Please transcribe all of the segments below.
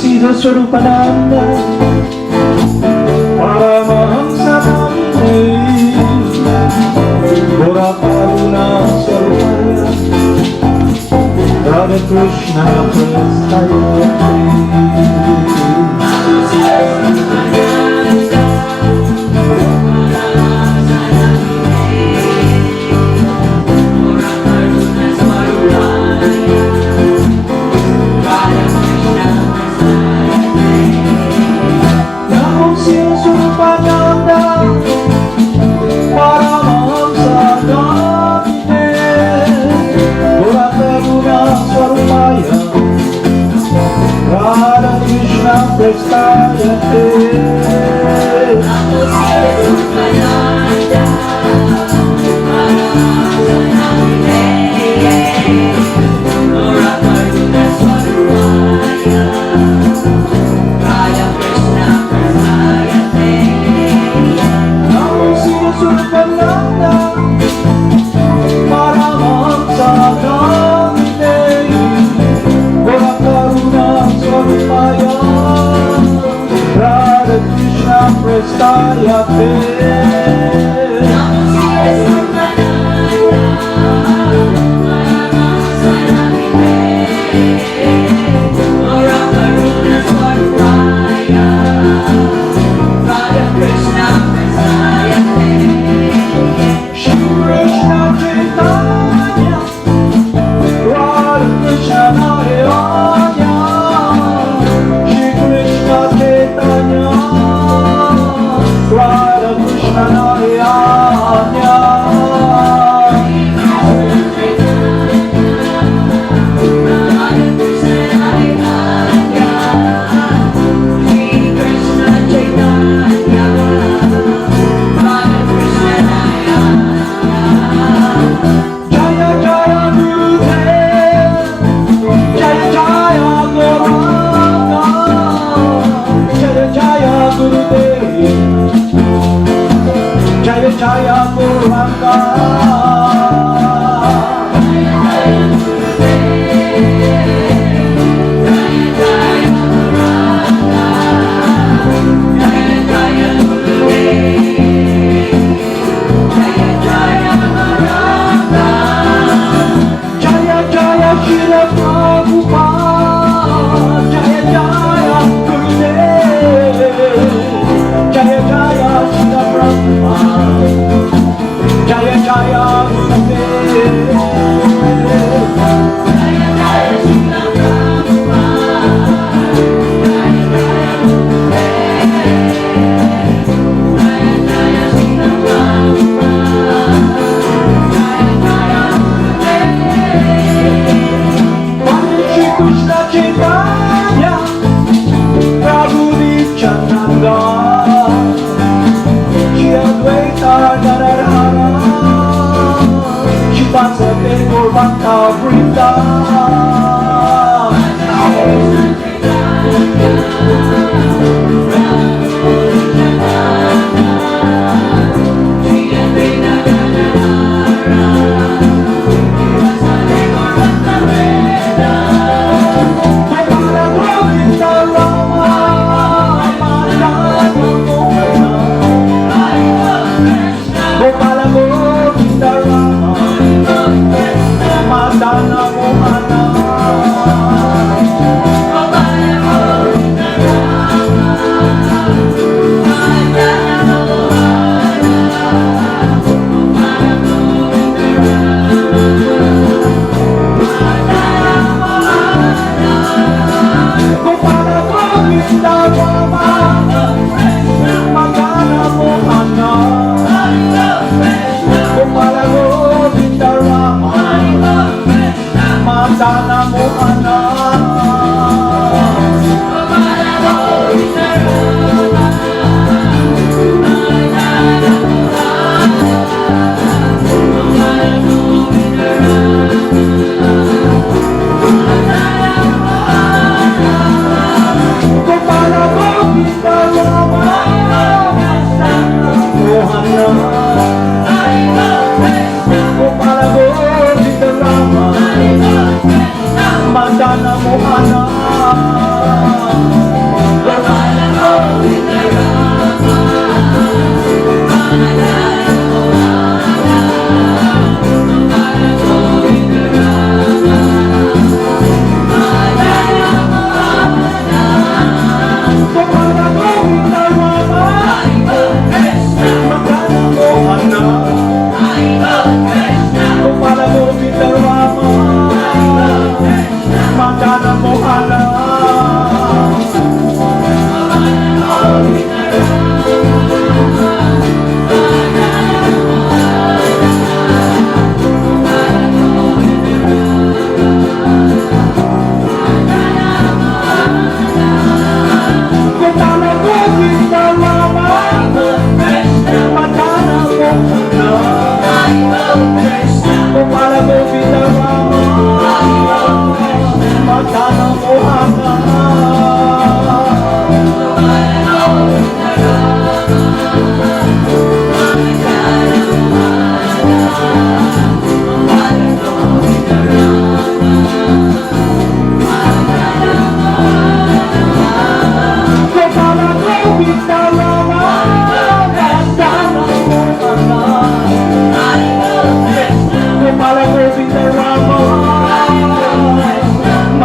Siddhaswarupananda, Paramahamsa Swarupaya, Radha Krishna Madana, Mohana, Madana, Mohana. Madana Mohana.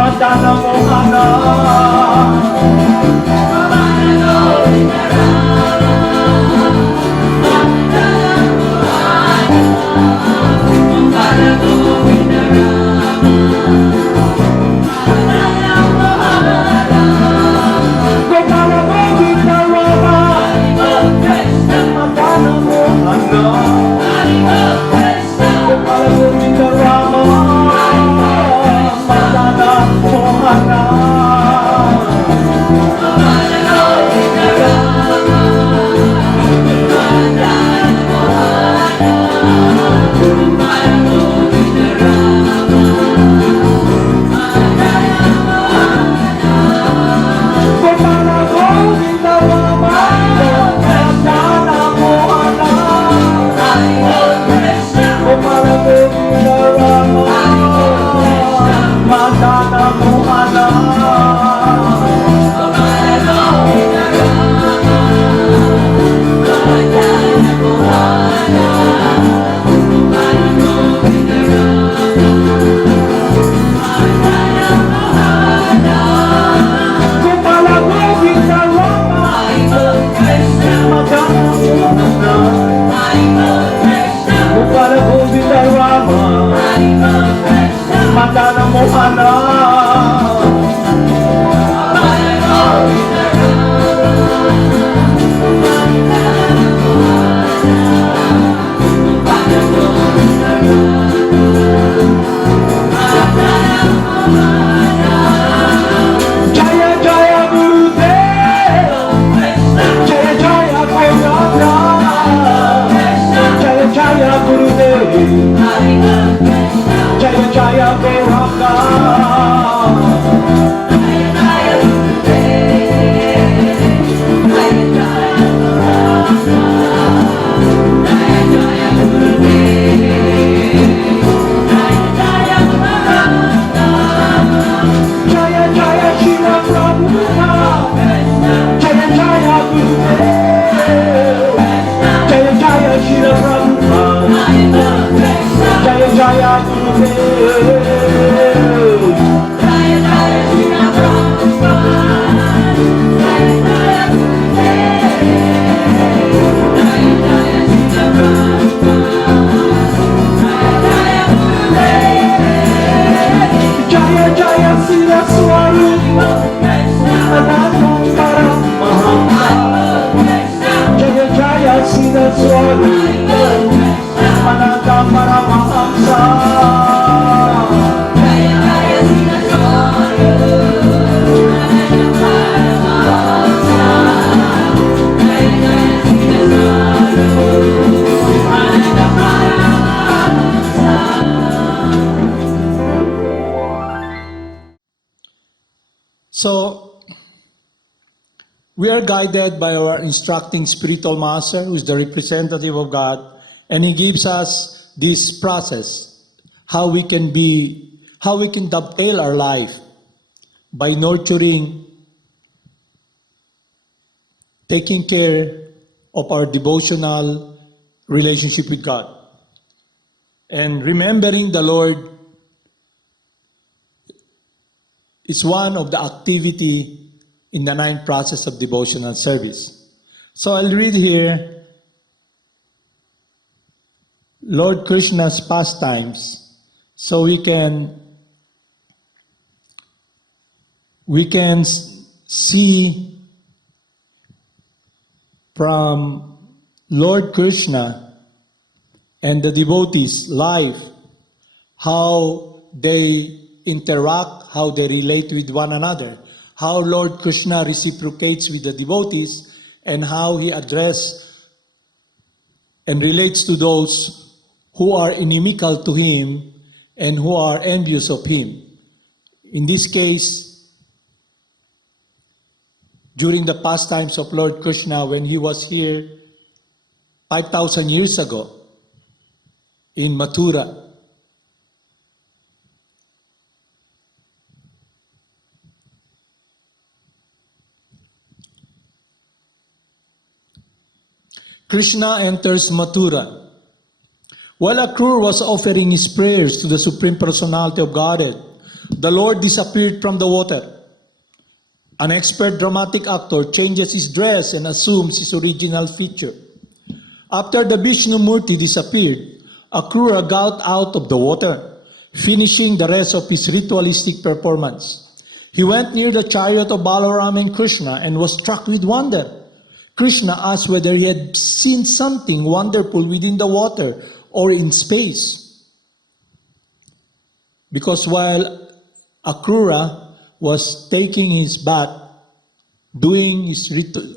Madana Mohana. Madana Mohana. Jaya Jaya Gurudev, Jaya Jaya Bhagavan, Jaya Jaya Gurudev, Jaya Jaya Bhagavan. Siddhaswarupananda Paramahamsa. So, we are guided by our instructing spiritual master, who is the representative of God, and he gives us this process, how we can dovetail our life by nurturing taking care of our devotional relationship with God. And remembering the Lord is one of the activity in the 9th process of devotional service. So I'll read here Lord Krishna's pastimes so we can see from Lord Krishna and the devotees' life how they interact, how they relate with one another, how Lord Krishna reciprocates with the devotees, and how he addresses and relates to those who are inimical to him and who are envious of him. In this case, during the pastimes of Lord Krishna, when he was here 5,000 years ago in Mathura, Krishna enters Mathura. While Akrura was offering his prayers to the Supreme Personality of Godhead, the Lord disappeared from the water. An expert dramatic actor changes his dress and assumes his original feature. After the Vishnu Murti disappeared, Akrura got out of the water, finishing the rest of his ritualistic performance. He went near the chariot of Balaram and Krishna and was struck with wonder. Krishna asked whether he had seen something wonderful within the water or in space. Because while Akrura was taking his bath, doing his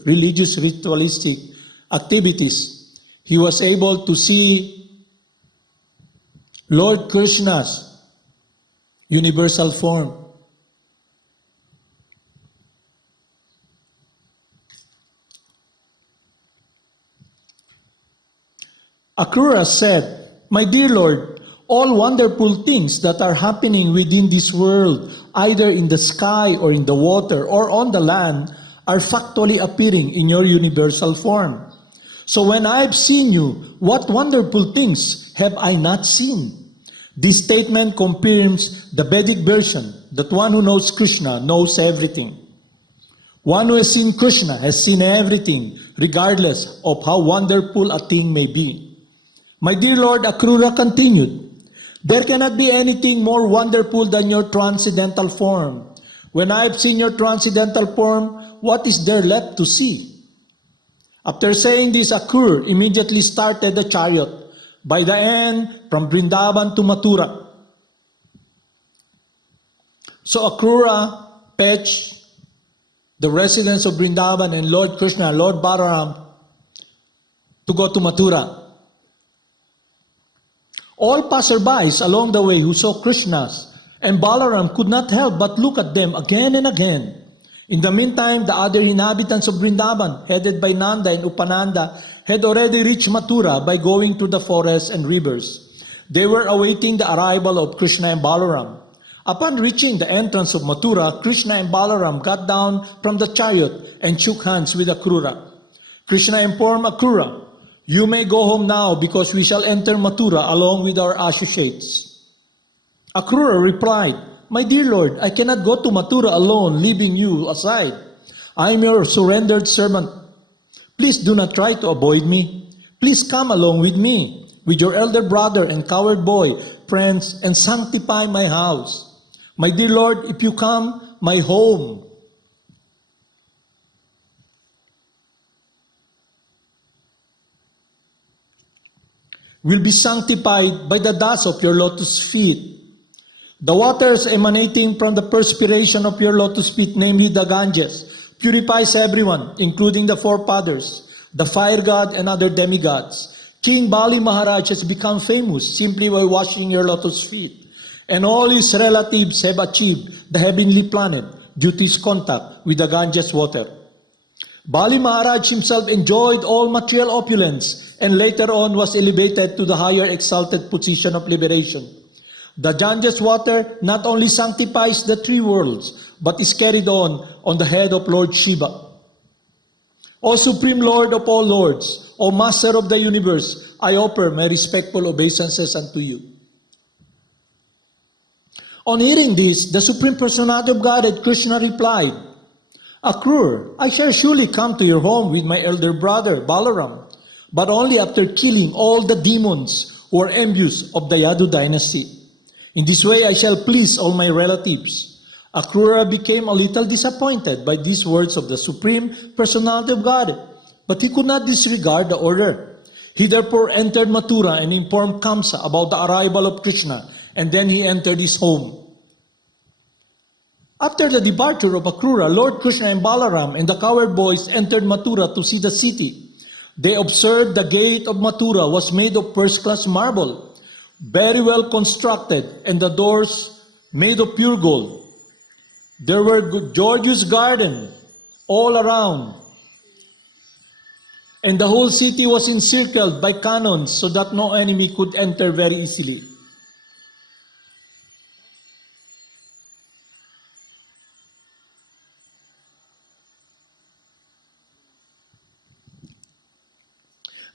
religious ritualistic activities, he was able to see Lord Krishna's universal form. Akrura said, "My dear Lord, all wonderful things that are happening within this world, either in the sky or in the water or on the land, are factually appearing in your universal form. So when I've seen you, what wonderful things have I not seen?" This statement confirms the Vedic version that one who knows Krishna knows everything. One who has seen Krishna has seen everything, regardless of how wonderful a thing may be. My dear Lord, Akrura continued, "There cannot be anything more wonderful than your transcendental form. When I've seen your transcendental form, what is there left to see?" After saying this, Akrura immediately started the chariot by the end from Vrindavan to Mathura. So Akrura fetched the residents of Vrindavan and Lord Krishna, Lord Balaram, to go to Mathura. All passerbys along the way who saw Krishna's and Balaram could not help but look at them again and again. In the meantime, the other inhabitants of Vrindavan, headed by Nanda and Upananda, had already reached Mathura by going through the forests and rivers. They were awaiting the arrival of Krishna and Balaram. Upon reaching the entrance of Mathura, Krishna and Balaram got down from the chariot and shook hands with Akrura. Krishna informed Akrura, "You may go home now because we shall enter Mathura along with our associates." Akrura replied, "My dear Lord, I cannot go to Mathura alone, leaving you aside. I am your surrendered servant. Please do not try to avoid me. Please come along with me, with your elder brother and coward boy, friends, and sanctify my house. My dear Lord, if you come, my home will be sanctified by the dust of your lotus feet. The waters emanating from the perspiration of your lotus feet, namely the Ganges, purifies everyone, including the forefathers, the fire god, and other demigods. King Bali Maharaj has become famous simply by washing your lotus feet, and all his relatives have achieved the heavenly planet due to his contact with the Ganges water. Bali Maharaj himself enjoyed all material opulence and later on was elevated to the higher exalted position of liberation. The Ganges water not only sanctifies the three worlds, but is carried on the head of Lord Shiva. O Supreme Lord of all lords, O Master of the universe, I offer my respectful obeisances unto you. On hearing this, the Supreme Personality of Godhead, Krsna, replied, Akrur, I shall surely come to your home with my elder brother, Balaram, but only after killing all the demons who are envious of the Yadu dynasty. In this way I shall please all my relatives. Akrura became a little disappointed by these words of the Supreme Personality of God, but he could not disregard the order. He therefore entered Mathura and informed Kamsa about the arrival of Krsna, and then he entered his home. After the departure of Akrura, Lord Krishna and Balaram and the cowherd boys entered Mathura to see the city. They observed the gate of Mathura was made of first-class marble, very well constructed, and the doors made of pure gold. There were gorgeous gardens all around, and the whole city was encircled by cannons so that no enemy could enter very easily.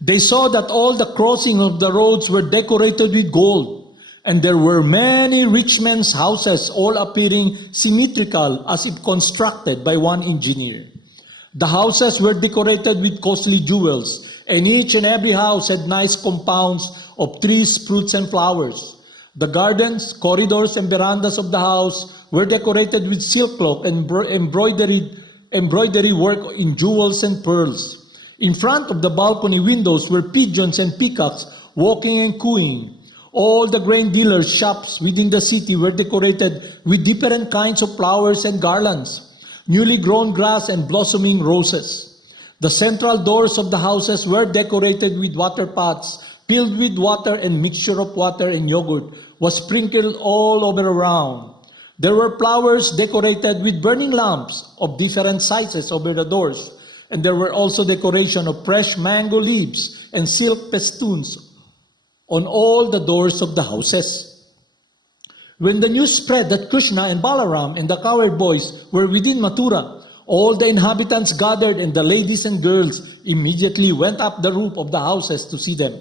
They saw that all the crossings of the roads were decorated with gold, and there were many rich men's houses, all appearing symmetrical as if constructed by one engineer. The houses were decorated with costly jewels, and each and every house had nice compounds of trees, fruits, and flowers. The gardens, corridors, and verandas of the house were decorated with silk cloth and embroidery work in jewels and pearls. In front of the balcony windows were pigeons and peacocks walking and cooing. All the grain dealers' shops within the city were decorated with different kinds of flowers and garlands, newly grown grass and blossoming roses. The central doors of the houses were decorated with water pots filled with water, and mixture of water and yogurt was sprinkled all over around. There were flowers decorated with burning lamps of different sizes over the doors, and there were also decoration of fresh mango leaves and silk festoons on all the doors of the houses. When the news spread that Krsna and Balaram and the cowherd boys were within Mathura, all the inhabitants gathered, and the ladies and girls immediately went up the roof of the houses to see them.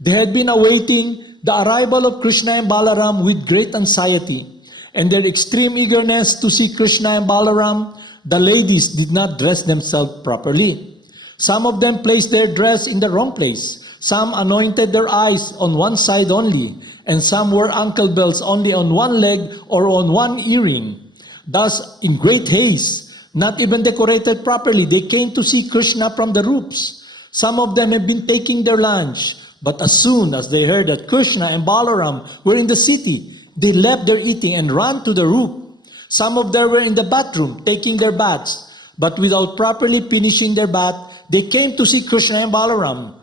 They had been awaiting the arrival of Krsna and Balaram with great anxiety, and their extreme eagerness to see Krsna and Balaram, the ladies did not dress themselves properly. Some of them placed their dress in the wrong place. Some anointed their eyes on one side only, and some wore ankle belts only on one leg or on one earring. Thus, in great haste, not even decorated properly, they came to see Krsna from the roofs. Some of them had been taking their lunch, but as soon as they heard that Krsna and Balaram were in the city, they left their eating and ran to the roof. Some of them were in the bathroom taking their baths, but without properly finishing their bath, they came to see Krsna and Balaram.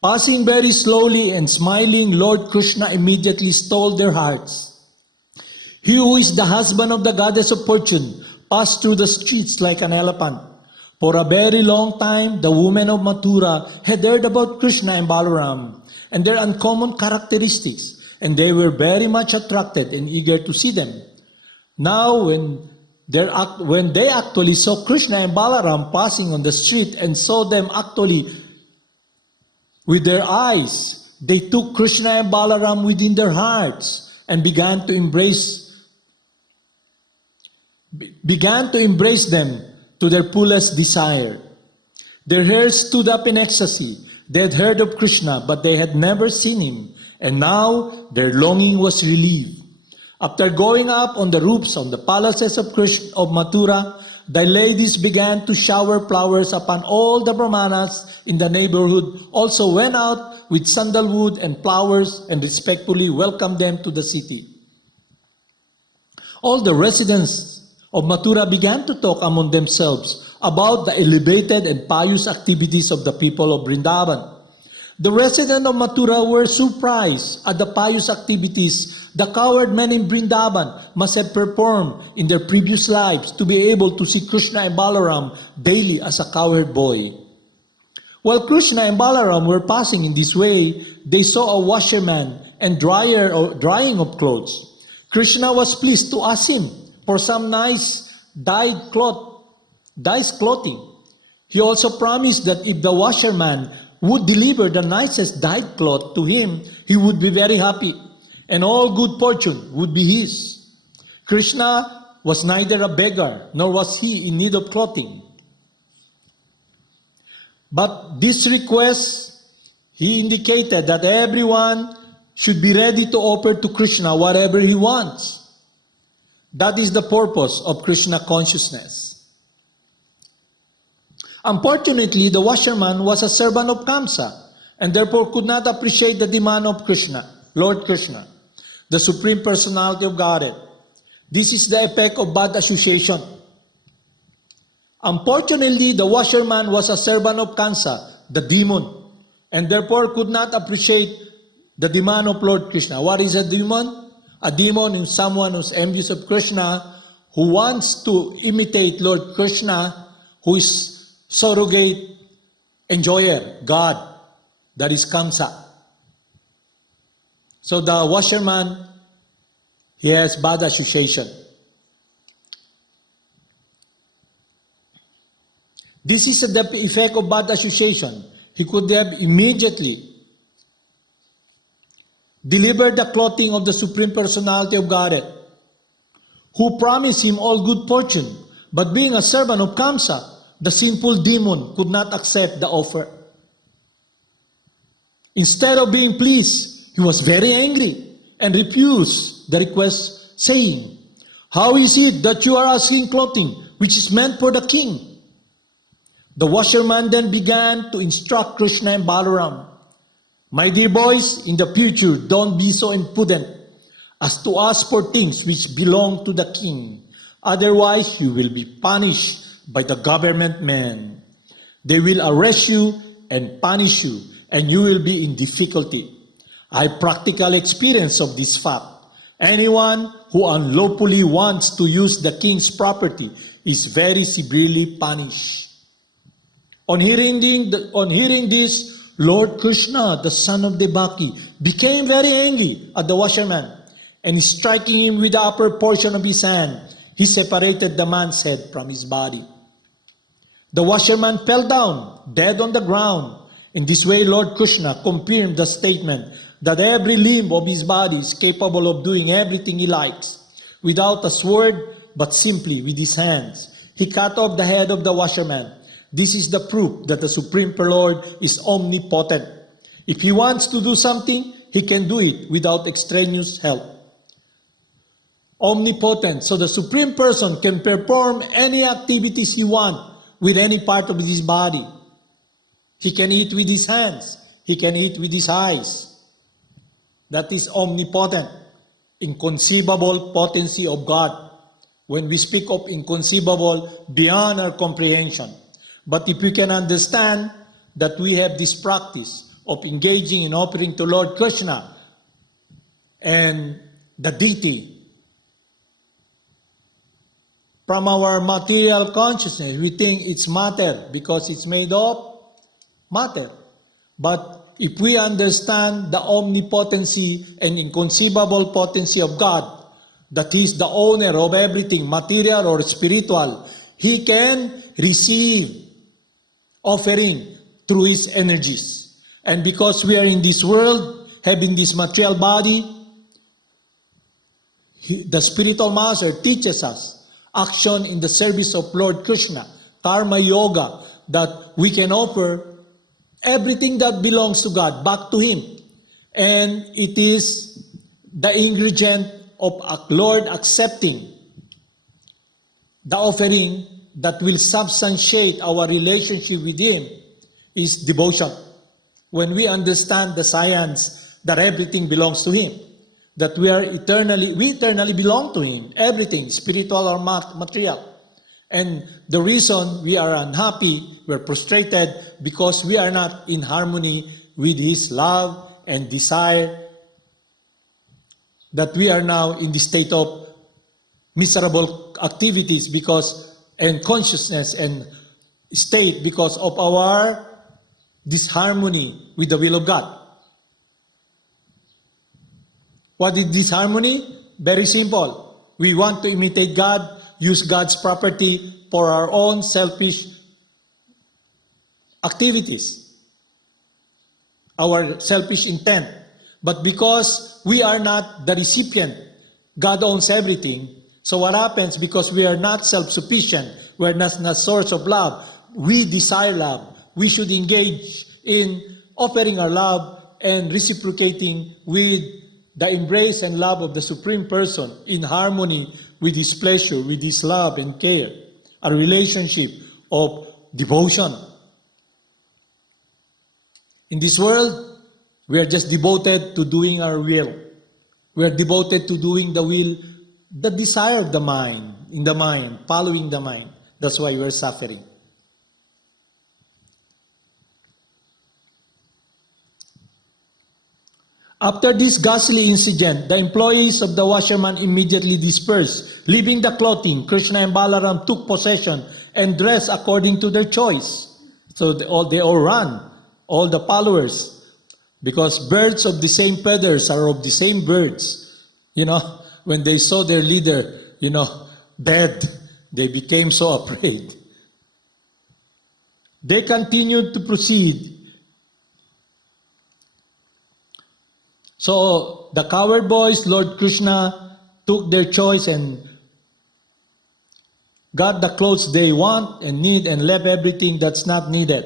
Passing very slowly and smiling, Lord Krsna immediately stole their hearts. He who is the husband of the goddess of fortune passed through the streets like an elephant. For a very long time, the women of Mathura had heard about Krsna and Balaram and their uncommon characteristics, and they were very much attracted and eager to see them. Now, when they actually saw Krsna and Balaram passing on the street and saw them actually with their eyes, they took Krsna and Balaram within their hearts and began to embrace them to their fullest desire. Their hair stood up in ecstasy. They had heard of Krsna, but they had never seen him, and now their longing was relieved. After going up on the roofs of the palaces of Mathura, the ladies began to shower flowers upon all the brahmanas in the neighborhood, also went out with sandalwood and flowers and respectfully welcomed them to the city. All the residents of Mathura began to talk among themselves about the elevated and pious activities of the people of Vrindavan. The residents of Mathura were surprised at the pious activities the cowherd men in Vrindavan must have performed in their previous lives to be able to see Krsna and Balaram daily as a cowherd boy. While Krsna and Balaram were passing in this way, they saw a washerman and drying of clothes. Krsna was pleased to ask him for some nice dyed cloth nice clothing. He also promised that if the washerman would deliver the nicest dyed cloth to him, he would be very happy, and all good fortune would be his. Krishna was neither a beggar, nor was he in need of clothing. But this request, he indicated that everyone should be ready to offer to Krishna whatever he wants. That is the purpose of Krishna consciousness. Unfortunately, the washerman was a servant of Kamsa, and therefore could not appreciate the demand of Krishna, Lord Krishna, the Supreme Personality of Godhead. This is the effect of bad association. Unfortunately, the washerman was a servant of Kamsa, the demon, and therefore could not appreciate the demand of Lord Krishna. What is a demon? A demon is someone who's envious of Krishna, who wants to imitate Lord Krishna, who is surrogate enjoyer, God, that is Kamsa. So the washerman, he has bad association. This is the effect of bad association. He could have immediately delivered the clothing of the Supreme Personality of Godhead, who promised him all good fortune, but being a servant of Kamsa, the sinful demon could not accept the offer. Instead of being pleased, he was very angry and refused the request, saying, "How is it that you are asking clothing which is meant for the king?" The washerman then began to instruct Krishna and Balaram, "My dear boys, in the future, don't be so impudent as to ask for things which belong to the king. Otherwise, you will be punished by the government men. They will arrest you and punish you, and you will be in difficulty. I have practical experience of this fact. Anyone who unlawfully wants to use the king's property is very severely punished." On hearing this, Lord Krishna, the son of Devaki, became very angry at the washerman, and striking him with the upper portion of his hand, he separated the man's head from his body. The washerman fell down, dead on the ground. In this way, Lord Krishna confirmed the statement that every limb of his body is capable of doing everything he likes, without a sword, but simply with his hands. He cut off the head of the washerman. This is the proof that the Supreme Lord is omnipotent. If he wants to do something, he can do it without extraneous help. Omnipotent, so the Supreme Person can perform any activities he wants with any part of his body. He can eat with his hands. He can eat with his eyes. That is omnipotent, inconceivable potency of God. When we speak of inconceivable, beyond our comprehension. But if we can understand that we have this practice of engaging in offering to Lord Krishna and the deity, from our material consciousness, we think it's matter because it's made of matter. But if we understand the omnipotency and inconceivable potency of God, that He is the owner of everything, material or spiritual, He can receive offering through His energies. And because we are in this world, having this material body, the spiritual master teaches us action in the service of Lord Krishna, karma yoga, that we can offer everything that belongs to God back to Him. And it is the ingredient of Lord accepting the offering that will substantiate our relationship with Him is devotion. When we understand the science that everything belongs to Him, that we eternally belong to Him, everything, spiritual or material. And the reason we are unhappy, we're frustrated, because we are not in harmony with His love and desire, that we are now in the state of miserable activities and consciousness and state because of our disharmony with the will of God. What is disharmony? Very simple. We want to imitate God, use God's property for our own selfish activities, our selfish intent. But because we are not the recipient, God owns everything. So what happens, because we are not self-sufficient, we're not a source of love, we desire love. We should engage in offering our love and reciprocating with the embrace and love of the Supreme Person in harmony with His pleasure, with His love and care. A relationship of devotion. In this world, we are just devoted to doing our will. We are devoted to doing the will, the desire of the mind, in the mind, following the mind. That's why we're suffering. After this ghastly incident, the employees of the washerman immediately dispersed. Leaving the clothing, Krsna and Balaram took possession and dressed according to their choice. So they all ran, all the followers, because birds of the same feathers are of the same birds. You know, when they saw their leader, dead, they became so afraid. They continued to proceed. So the coward boys, Lord Krishna, took their choice and got the clothes they want and need and left everything that's not needed.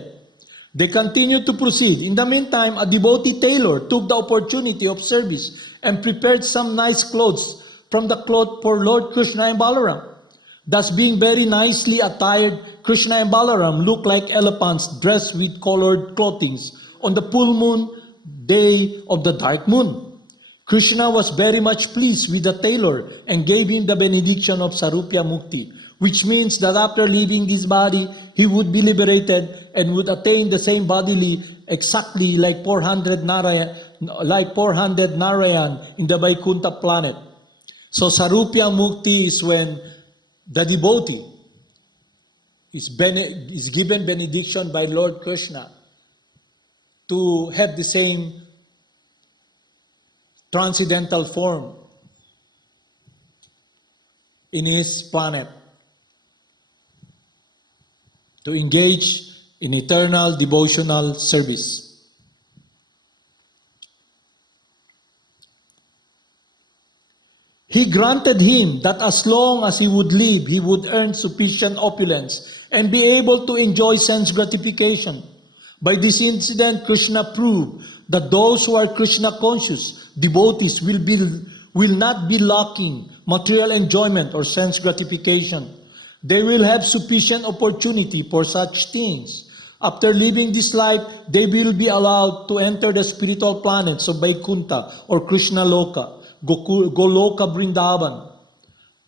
They continued to proceed. In the meantime, a devotee tailor took the opportunity of service and prepared some nice clothes from the cloth for Lord Krishna and Balaram. Thus, being very nicely attired, Krishna and Balaram looked like elephants dressed with colored clothings on the full moon day of the dark moon. Krishna was very much pleased with the tailor and gave him the benediction of Sarupya Mukti, which means that after leaving this body, he would be liberated and would attain the same bodily exactly like 400 Narayan in the Vaikuntha planet. So Sarupya Mukti is when the devotee is given benediction by Lord Krishna to have the same transcendental form in his planet, to engage in eternal devotional service. He granted him that as long as he would live, he would earn sufficient opulence and be able to enjoy sense gratification. By this incident, Krishna proved that those who are Krishna conscious devotees will not be lacking material enjoyment or sense gratification. They will have sufficient opportunity for such things. After leaving this life, they will be allowed to enter the spiritual planets of Vaikuntha or Krishna Loka, Goloka Vrindavan.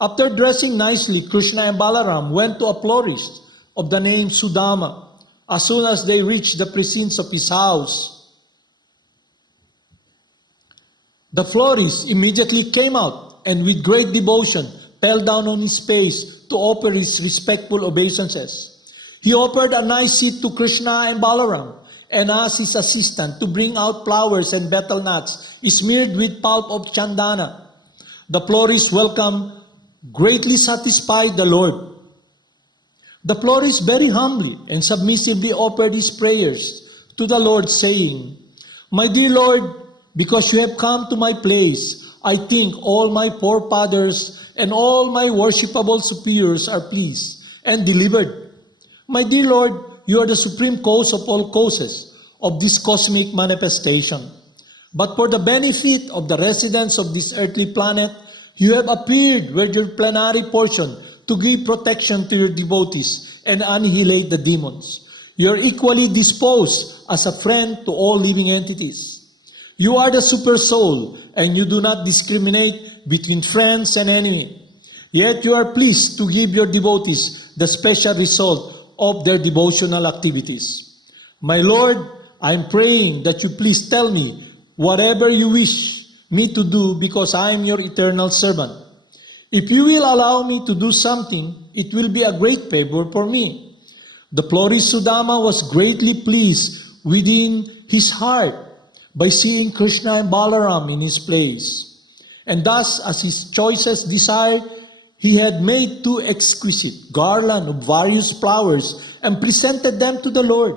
After dressing nicely, Krishna and Balaram went to a florist of the name Sudama. As soon as they reached the precincts of his house, the florist immediately came out and with great devotion fell down on his face to offer his respectful obeisances. He offered a nice seat to Krishna and Balaram and asked his assistant to bring out flowers and betel nuts smeared with pulp of chandana. The florist welcomed, greatly satisfied the Lord. The florist very humbly and submissively offered his prayers to the Lord, saying, "My dear Lord, because you have come to my place, I think all my forefathers and all my worshipable superiors are pleased and delivered. My dear Lord, you are the supreme cause of all causes of this cosmic manifestation. But for the benefit of the residents of this earthly planet, you have appeared with your plenary portion to give protection to your devotees and annihilate the demons. You are equally disposed as a friend to all living entities. You are the super soul, and you do not discriminate between friends and enemy. Yet you are pleased to give your devotees the special result of their devotional activities. My Lord, I am praying that you please tell me whatever you wish me to do, because I am your eternal servant. If you will allow me to do something, it will be a great favor for me." The florist Sudama was greatly pleased within his heart by seeing Krishna and Balaram in his place. And thus, as his choices desired, he had made 2 exquisite garlands of various flowers and presented them to the Lord.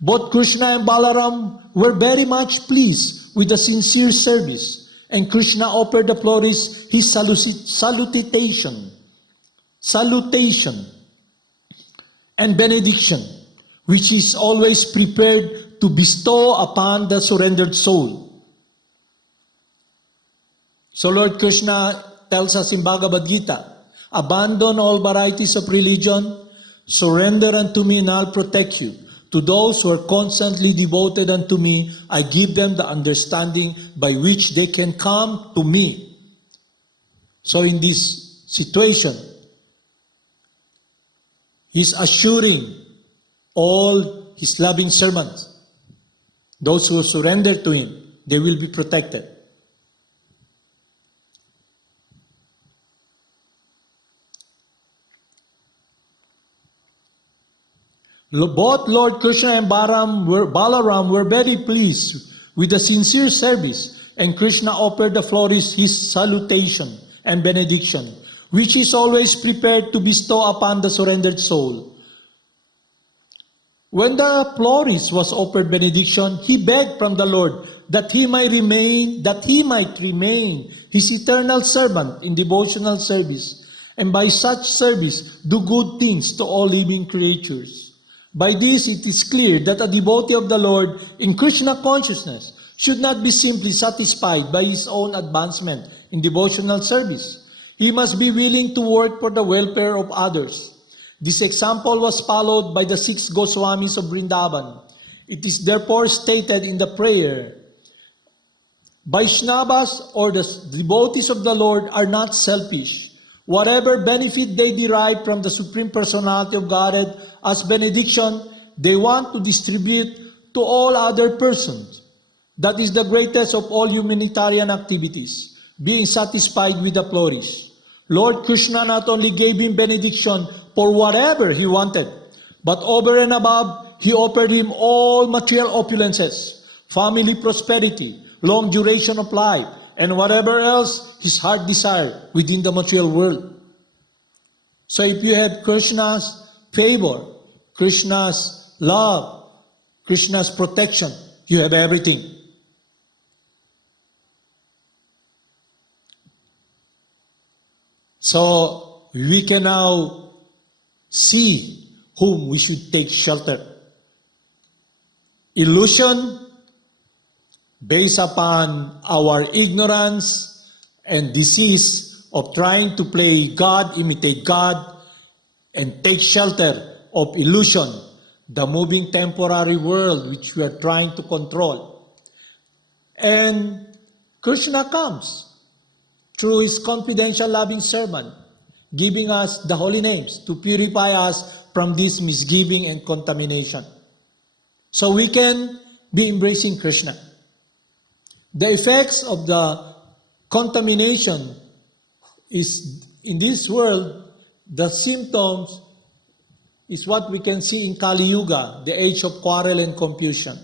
Both Krishna and Balaram were very much pleased with the sincere service, and Krishna offered the florist his salutation and benediction, which is always prepared to bestow upon the surrendered soul. So Lord Krishna tells us in Bhagavad Gita, abandon all varieties of religion, surrender unto me and I'll protect you. To those who are constantly devoted unto me, I give them the understanding by which they can come to me. So in this situation, he's assuring all his loving servants, those who surrender to him, they will be protected. Both Lord Krishna and Balaram were very pleased with the sincere service, and Krishna offered the florist his salutation and benediction, which is always prepared to bestow upon the surrendered soul. When the florist was offered benediction, he begged from the Lord that he might remain his eternal servant in devotional service, and by such service do good things to all living creatures. By this, it is clear that a devotee of the Lord in Krishna consciousness should not be simply satisfied by his own advancement in devotional service. He must be willing to work for the welfare of others. This example was followed by the 6 Goswamis of Vrindavan. It is therefore stated in the prayer, Vaishnavas or the devotees of the Lord are not selfish. Whatever benefit they derive from the Supreme Personality of Godhead as benediction, they want to distribute to all other persons. That is the greatest of all humanitarian activities, being satisfied with the flourish. Lord Krishna not only gave him benediction for whatever he wanted, but over and above, he offered him all material opulences, family prosperity, long duration of life, and whatever else his heart desired within the material world. So if you have Krishna's favor, Krishna's love, Krishna's protection, you have everything. So we can now see whom we should take shelter. Illusion, based upon our ignorance and disease of trying to play God, imitate God, and take shelter of illusion, the moving temporary world which we are trying to control. And Krishna comes through his confidential loving servant, giving us the holy names to purify us from this misgiving and contamination. So we can be embracing Krishna. The effects of the contamination is, in this world, the symptoms is what we can see in Kali Yuga, the age of quarrel and confusion.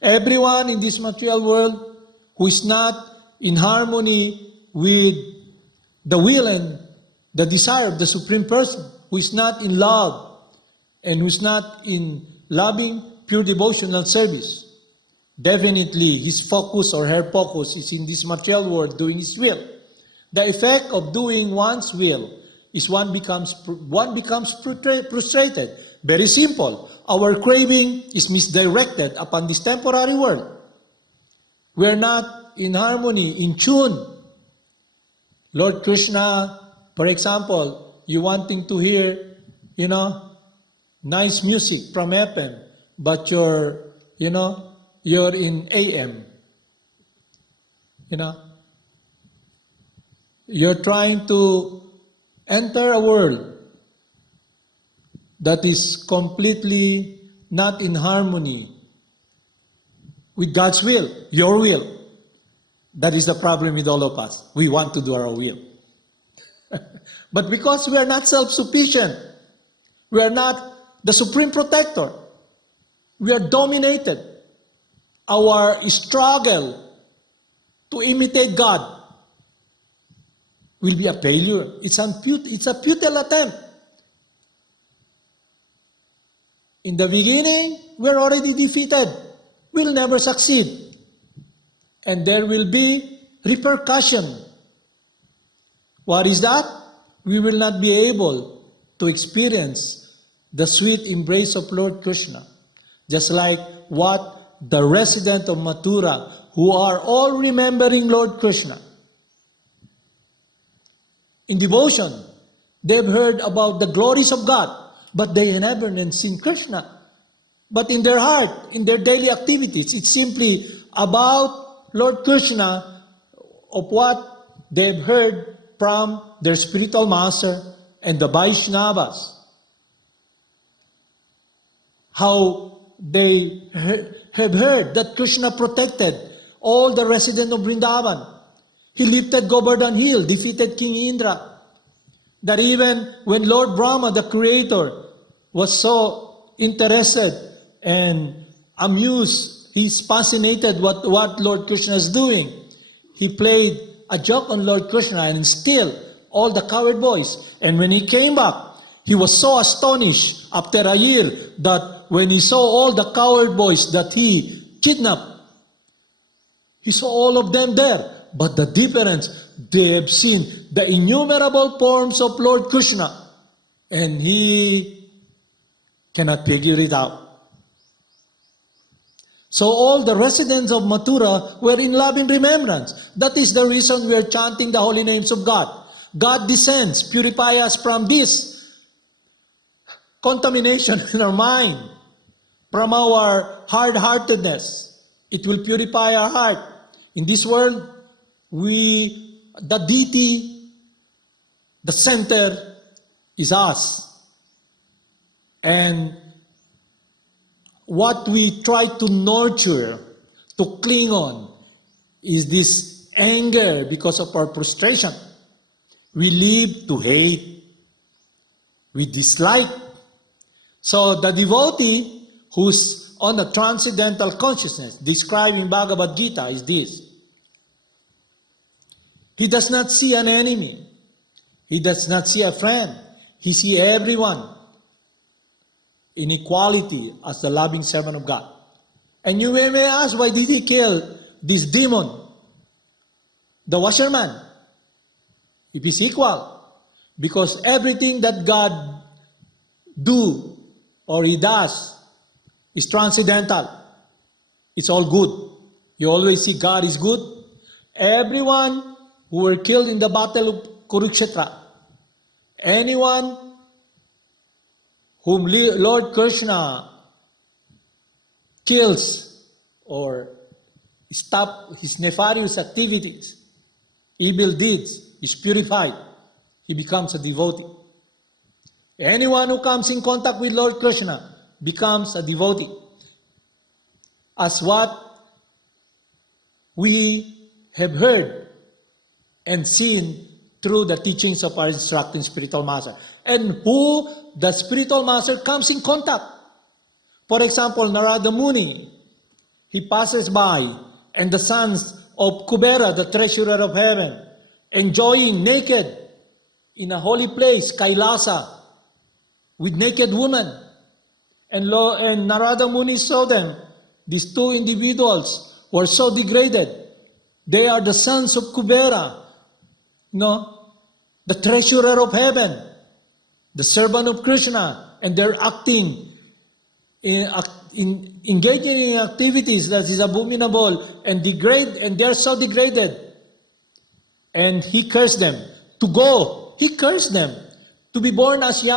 Everyone in this material world who is not in harmony with the will and the desire of the Supreme Person, who is not in love and who is not in loving, pure devotional service, definitely his focus or her focus is in this material world doing his will. The effect of doing one's will is one becomes frustrated. Very simple. Our craving is misdirected upon this temporary world. We are not in harmony, in tune. Lord Krishna, for example, you wanting to hear, nice music from FM, but you're in AM. You're trying to enter a world that is completely not in harmony with God's will, your will. That is the problem with all of us. We want to do our will. But because we are not self-sufficient, we are not the supreme protector, we are dominated. Our struggle to imitate God will be a failure. It's a futile attempt. In the beginning, we're already defeated. We'll never succeed. And there will be repercussion. What is that? We will not be able to experience the sweet embrace of Lord Krishna. Just like what the residents of Mathura, who are all remembering Lord Krishna. In devotion, they've heard about the glories of God, but they never seen Krishna. But in their heart, in their daily activities, it's simply about Lord Krishna, of what they've heard from their spiritual master and the Vaishnavas. How they have heard that Krishna protected all the residents of Vrindavan. He lifted Govardhan Hill, defeated King Indra. That even when Lord Brahma, the creator, was so interested and amused, he's fascinated what Lord Krishna is doing. He played a joke on Lord Krishna and still all the coward boys. And when he came back, he was so astonished after a year that when he saw all the coward boys that he kidnapped, he saw all of them there. But the difference, they have seen the innumerable forms of Lord Krishna. And he cannot figure it out. So all the residents of Mathura were in loving remembrance. That is the reason we are chanting the holy names of God. God descends, purify us from this contamination in our mind, from our hard-heartedness. It will purify our heart. In this world, the deity, the center is us. And what we try to nurture, to cling on, is this anger because of our frustration. We live to hate. We dislike. So the devotee who's on a transcendental consciousness, described in Bhagavad Gita, is this. He does not see an enemy. He does not see a friend. He sees everyone in equality as the loving servant of God. And you may ask, why did he kill this demon, the washerman, if he's equal? Because everything that God do or he does is transcendental. It's all good. You always see God is good. Everyone who were killed in the battle of Kurukshetra, anyone whom Lord Krishna kills or stop his nefarious activities, evil deeds, is purified. He becomes a devotee. Anyone who comes in contact with Lord Krishna becomes a devotee. As what we have heard and seen through the teachings of our instructing spiritual master, and who the spiritual master comes in contact. For example, Narada Muni, he passes by, and the sons of Kubera, the treasurer of heaven, enjoying naked in a holy place, Kailasa, with naked women. And Narada Muni saw them. These two individuals were so degraded. They are the sons of Kubera, the treasurer of heaven, the servant of Krishna, and they're acting, engaging in activities that is abominable and they're so degraded. And he cursed them to go. He cursed them to be born as twin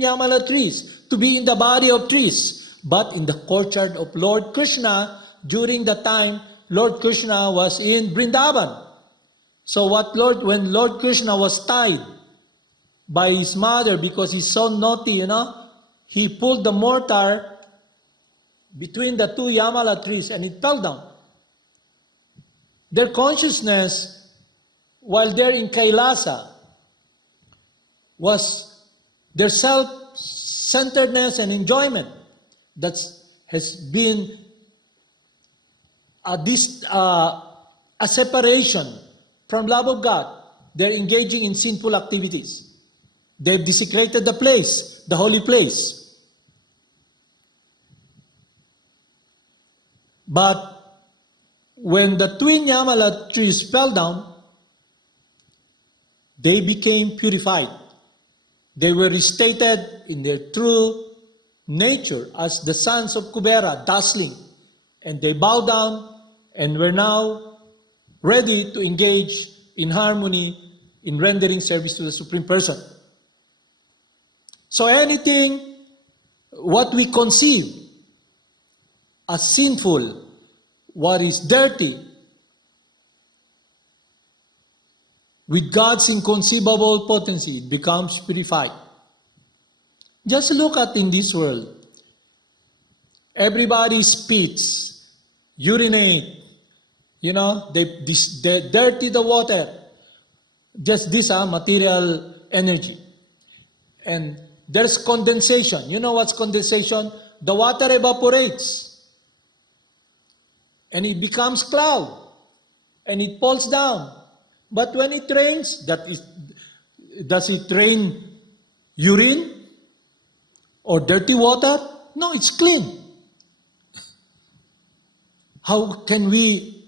Yamala trees, to be in the body of trees, but in the courtyard of Lord Krishna during the time Lord Krishna was in Vrindavan. So when Lord Krishna was tied by his mother because he's so naughty, he pulled the mortar between the two Yamala trees and it fell down. Their consciousness, while they're in Kailasa, was their self-centeredness and enjoyment that has been a separation from love of God. they're engaging in sinful activities. They've desecrated the place, the holy place. But when the twin Yamala trees fell down, they became purified. They were restated in their true nature as the sons of Kubera, dazzling. And they bowed down and were now ready to engage in harmony in rendering service to the Supreme Person. So anything, what we conceive as sinful, what is dirty, with God's inconceivable potency, it becomes purified. Just look at in this world. Everybody spits, urinate, they dirty the water. Just this material energy. And there's condensation. You know what's condensation? The water evaporates. And it becomes cloud. And it falls down. But when it rains, does it rain urine or dirty water? No, it's clean. How can we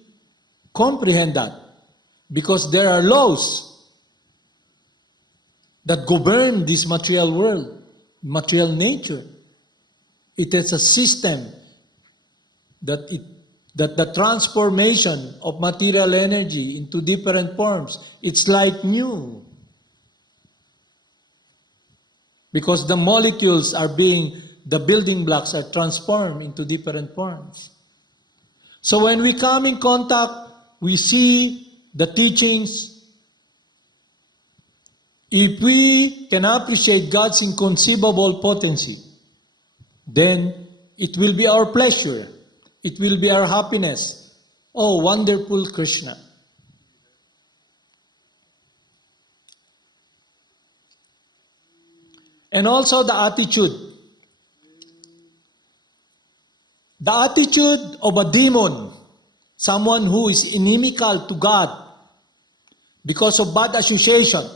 comprehend that? Because there are laws that govern this material world, material nature. It is a system that the transformation of material energy into different forms, it's like new. Because the molecules the building blocks are transformed into different forms. So when we come in contact, we see the teachings. If we can appreciate God's inconceivable potency, then it will be our pleasure. It will be our happiness. Oh, wonderful Krsna. And also the attitude. The attitude of a demon, someone who is inimical to God because of bad association,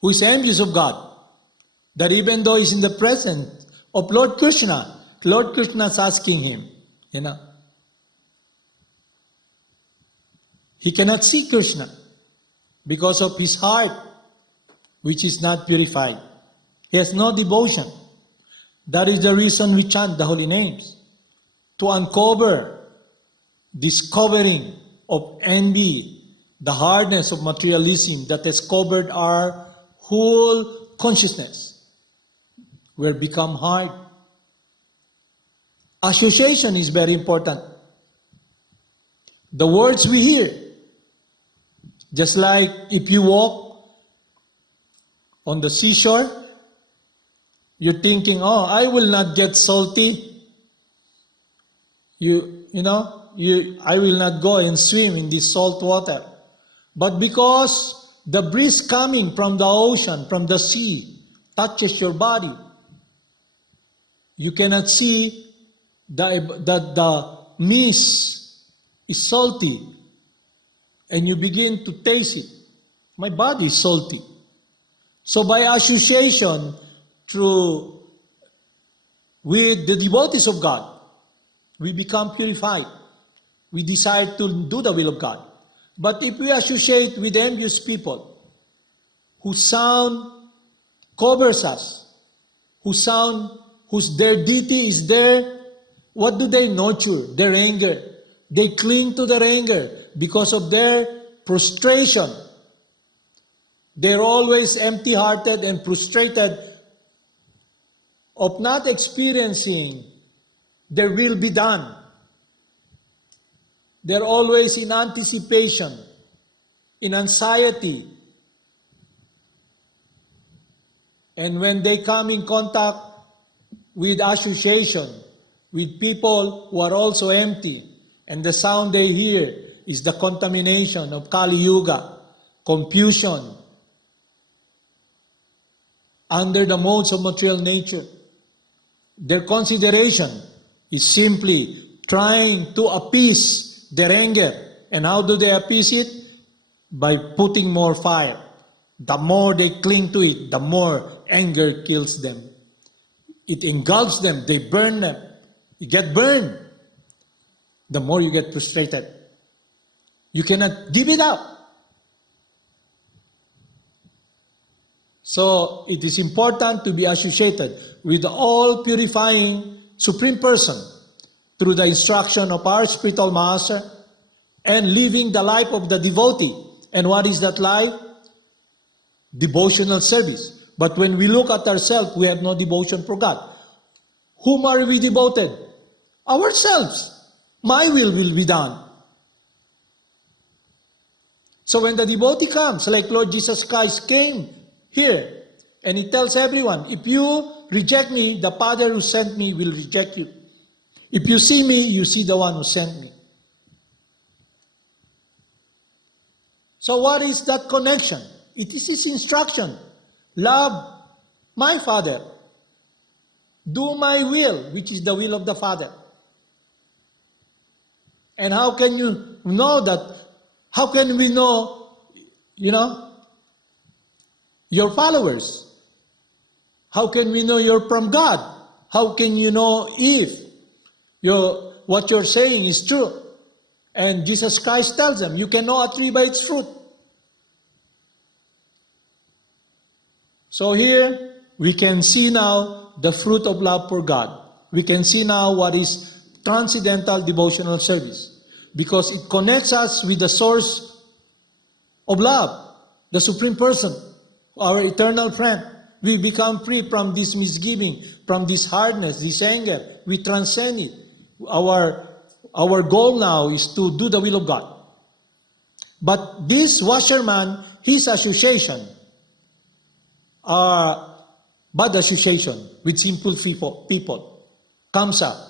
who is envious of God, that even though he's in the presence of Lord Krsna is asking him, he cannot see Krsna because of his heart, which is not purified. He has no devotion. That is the reason we chant the holy names, to uncover this covering of envy, the hardness of materialism that has covered our whole consciousness. We're become hard. Association is very important. The words we hear, just like if you walk on the seashore, you're thinking, I will not get salty. I will not go and swim in this salt water. But because the breeze coming from the ocean, from the sea, touches your body, you cannot see that the mist is salty. And you begin to taste it. My body is salty. So by association, with the devotees of God, we become purified. We desire to do the will of God. But if we associate with envious people, whose sound covers us, whose their deity is there, what do they nurture? Their anger. They cling to their anger because of their frustration. They're always empty-hearted and frustrated of not experiencing their will be done. They're always in anticipation, in anxiety. And when they come in contact with association, with people who are also empty, and the sound they hear is the contamination of Kali Yuga, confusion, under the modes of material nature, their consideration is simply trying to appease their anger And how do they appease it? By putting more fire. The more they cling to it, the more anger kills them. It engulfs them, they burn them. You get burned. The more you get frustrated. You cannot give it up. So it is important to be associated with the all-purifying Supreme Person through the instruction of our spiritual master and living the life of the devotee. And what is that life? Devotional service. But when we look at ourselves, we have no devotion for God. Whom are we devoted? Ourselves. My will be done. So when the devotee comes, like Lord Jesus Christ came here, and he tells everyone, if you reject me, the Father who sent me will reject you. If you see me, you see the one who sent me. So what is that connection? It is his instruction. Love my Father. Do my will, which is the will of the Father. And how can you know that? How can we know, your followers? How can we know you're from God? How can you know if what you're saying is true? And Jesus Christ tells them, you can know a tree by its fruit. So here, we can see now the fruit of love for God. We can see now what is transcendental devotional service. Because it connects us with the source of love, the Supreme Person, our eternal friend. We become free from this misgiving, from this hardness, this anger. We transcend it. Our goal now is to do the will of God. But this washerman, his association, bad association with simple people. Kamsa,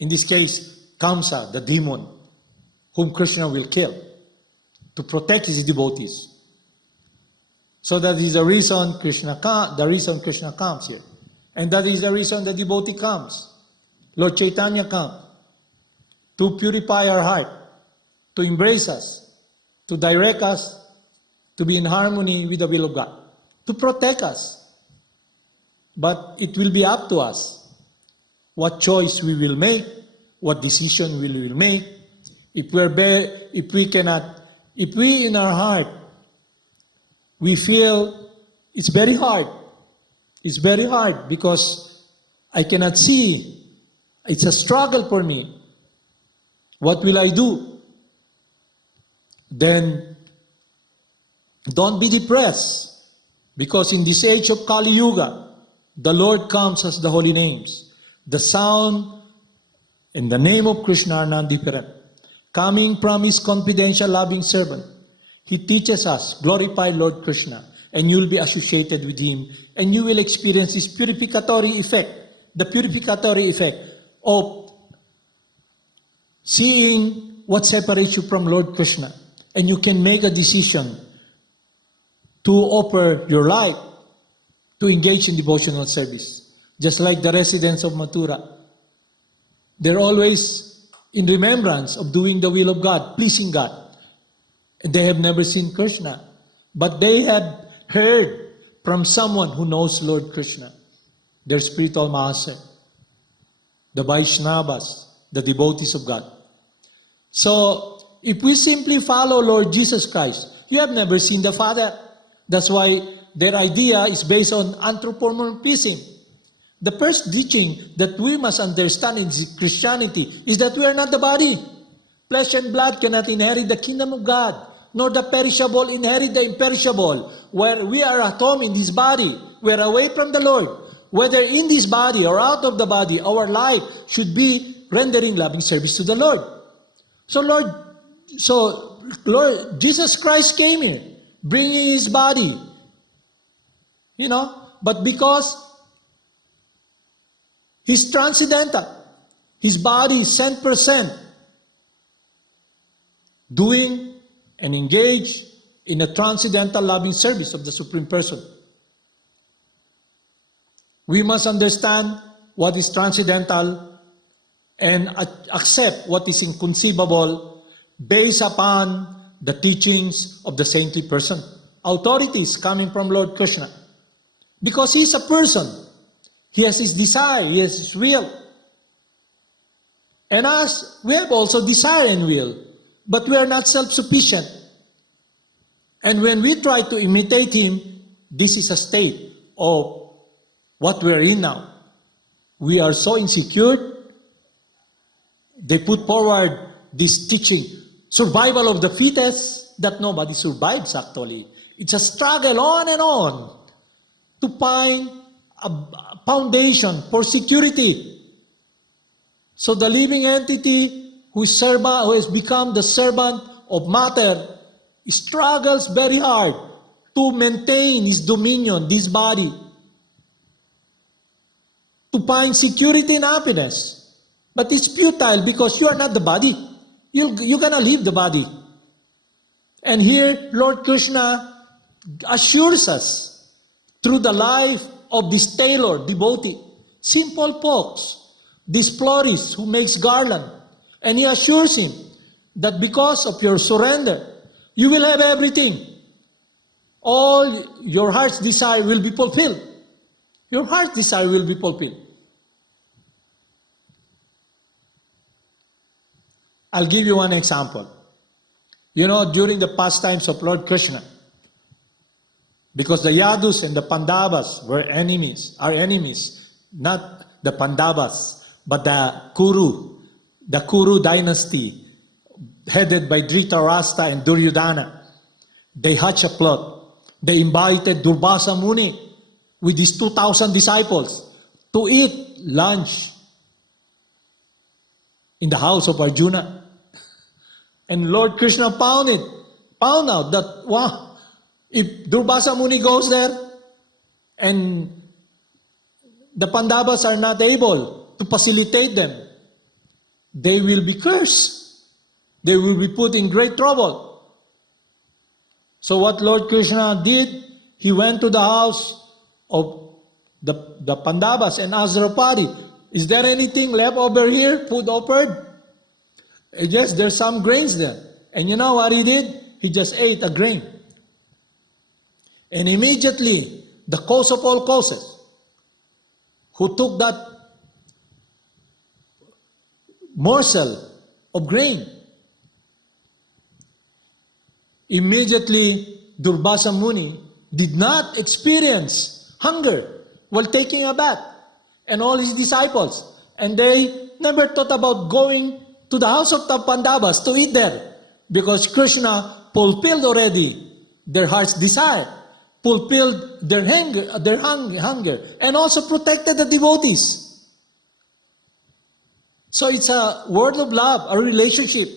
in this case, Kamsa, the demon, whom Krishna will kill to protect his devotees. So that is the reason Krishna comes here. And that is the reason the devotee comes. Lord Chaitanya comes to purify our heart, to embrace us, to direct us, to be in harmony with the will of God, to protect us. But it will be up to us what choice we will make, what decision we will make. If we in our heart, we feel it's very hard. It's very hard because I cannot see. It's a struggle for me. What will I do? Then don't be depressed, because in this age of Kali Yuga, the Lord comes as the holy names. The sound and the name of Krishna are non-different. Coming from his confidential loving servant, he teaches us, glorify Lord Krishna, and you'll be associated with him, and you will experience this purificatory effect, the purificatory effect of seeing what separates you from Lord Krishna, and you can make a decision to offer your life to engage in devotional service. Just like the residents of Mathura, they're always in remembrance of doing the will of God, pleasing God. And they have never seen Krishna, but they had heard from someone who knows Lord Krishna, their spiritual master, the Vaishnavas, the devotees of God. So, if we simply follow Lord Jesus Christ, you have never seen the Father. That's why their idea is based on anthropomorphism. The first teaching that we must understand in Christianity is that we are not the body. Flesh and blood cannot inherit the kingdom of God, nor the perishable inherit the imperishable. Where we are at home in this body, we are away from the Lord. Whether in this body or out of the body, our life should be rendering loving service to the Lord. So Lord Jesus Christ came here, bringing his body, but because he's transcendental, his body is 100% doing and engage in a transcendental loving service of the Supreme Person. We must understand what is transcendental and accept what is inconceivable, based upon the teachings of the saintly person. Authorities coming from Lord Krishna. Because he's a person. He has his desire, he has his will. And us, we have also desire and will. But we are not self-sufficient. And when we try to imitate him, this is a state of what we are in now. We are so insecure. They put forward this teaching, survival of the fittest, that nobody survives actually. It's a struggle on and on to find a foundation for security. So the living entity who has become the servant of matter struggles very hard to maintain his dominion, this body, to find security and happiness. But it's futile because you are not the body. You're going to leave the body. And here, Lord Krishna assures us through the life of this tailor, devotee, simple folks, this florist who makes garland. And he assures him that because of your surrender, you will have everything. All your heart's desire will be fulfilled. Your heart's desire will be fulfilled. I'll give you one example. You know, during the pastimes of Lord Krishna, because the Yadus and the Pandavas are enemies, not the Pandavas, but the Kuru dynasty, headed by Dhritarashtra and Duryodhana. They hatched a plot. They invited Durvasa Muni with his 2,000 disciples to eat lunch in the house of Arjuna. And Lord Krishna found out that, wow, if Durvasa Muni goes there and the Pandavas are not able to facilitate them, they will be cursed. They will be put in great trouble. So what Lord Krishna did, he went to the house of the Pandavas and asked Draupadi, is there anything left over here, food offered? Yes, there's some grains there. And you know what he did? He just ate a grain. And immediately, the cause of all causes, who took that morsel of grain, immediately Durvasa Muni did not experience hunger while taking a bath, and all his disciples. And they never thought about going to the house of the Pandavas to eat there, because Krishna fulfilled already their heart's desire, fulfilled their hunger, and also protected the devotees. So it's a word of love, a relationship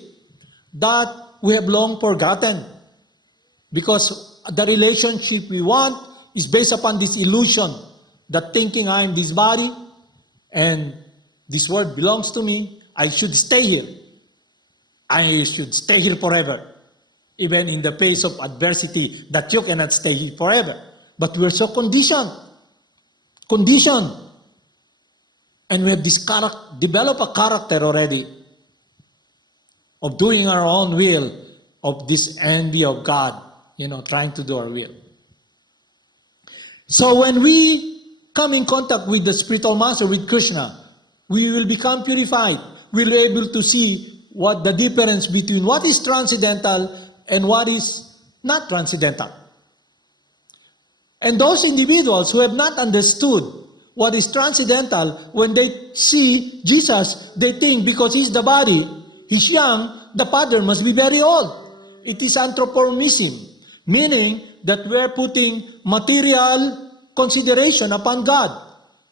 that we have long forgotten, because the relationship we want is based upon this illusion that thinking I am this body and this world belongs to me, I should stay here. I should stay here forever. Even in the face of adversity, that you cannot stay here forever. But we're so conditioned. And we have developed a character already of doing our own will, of this envy of God, trying to do our will. So when we come in contact with the spiritual master, with Krishna, we will become purified. We'll be able to see what the difference between what is transcendental and what is not transcendental. And those individuals who have not understood what is transcendental, when they see Jesus, they think because he's the body, he's young, the Father must be very old. It is anthropomorphism, meaning that we're putting material consideration upon God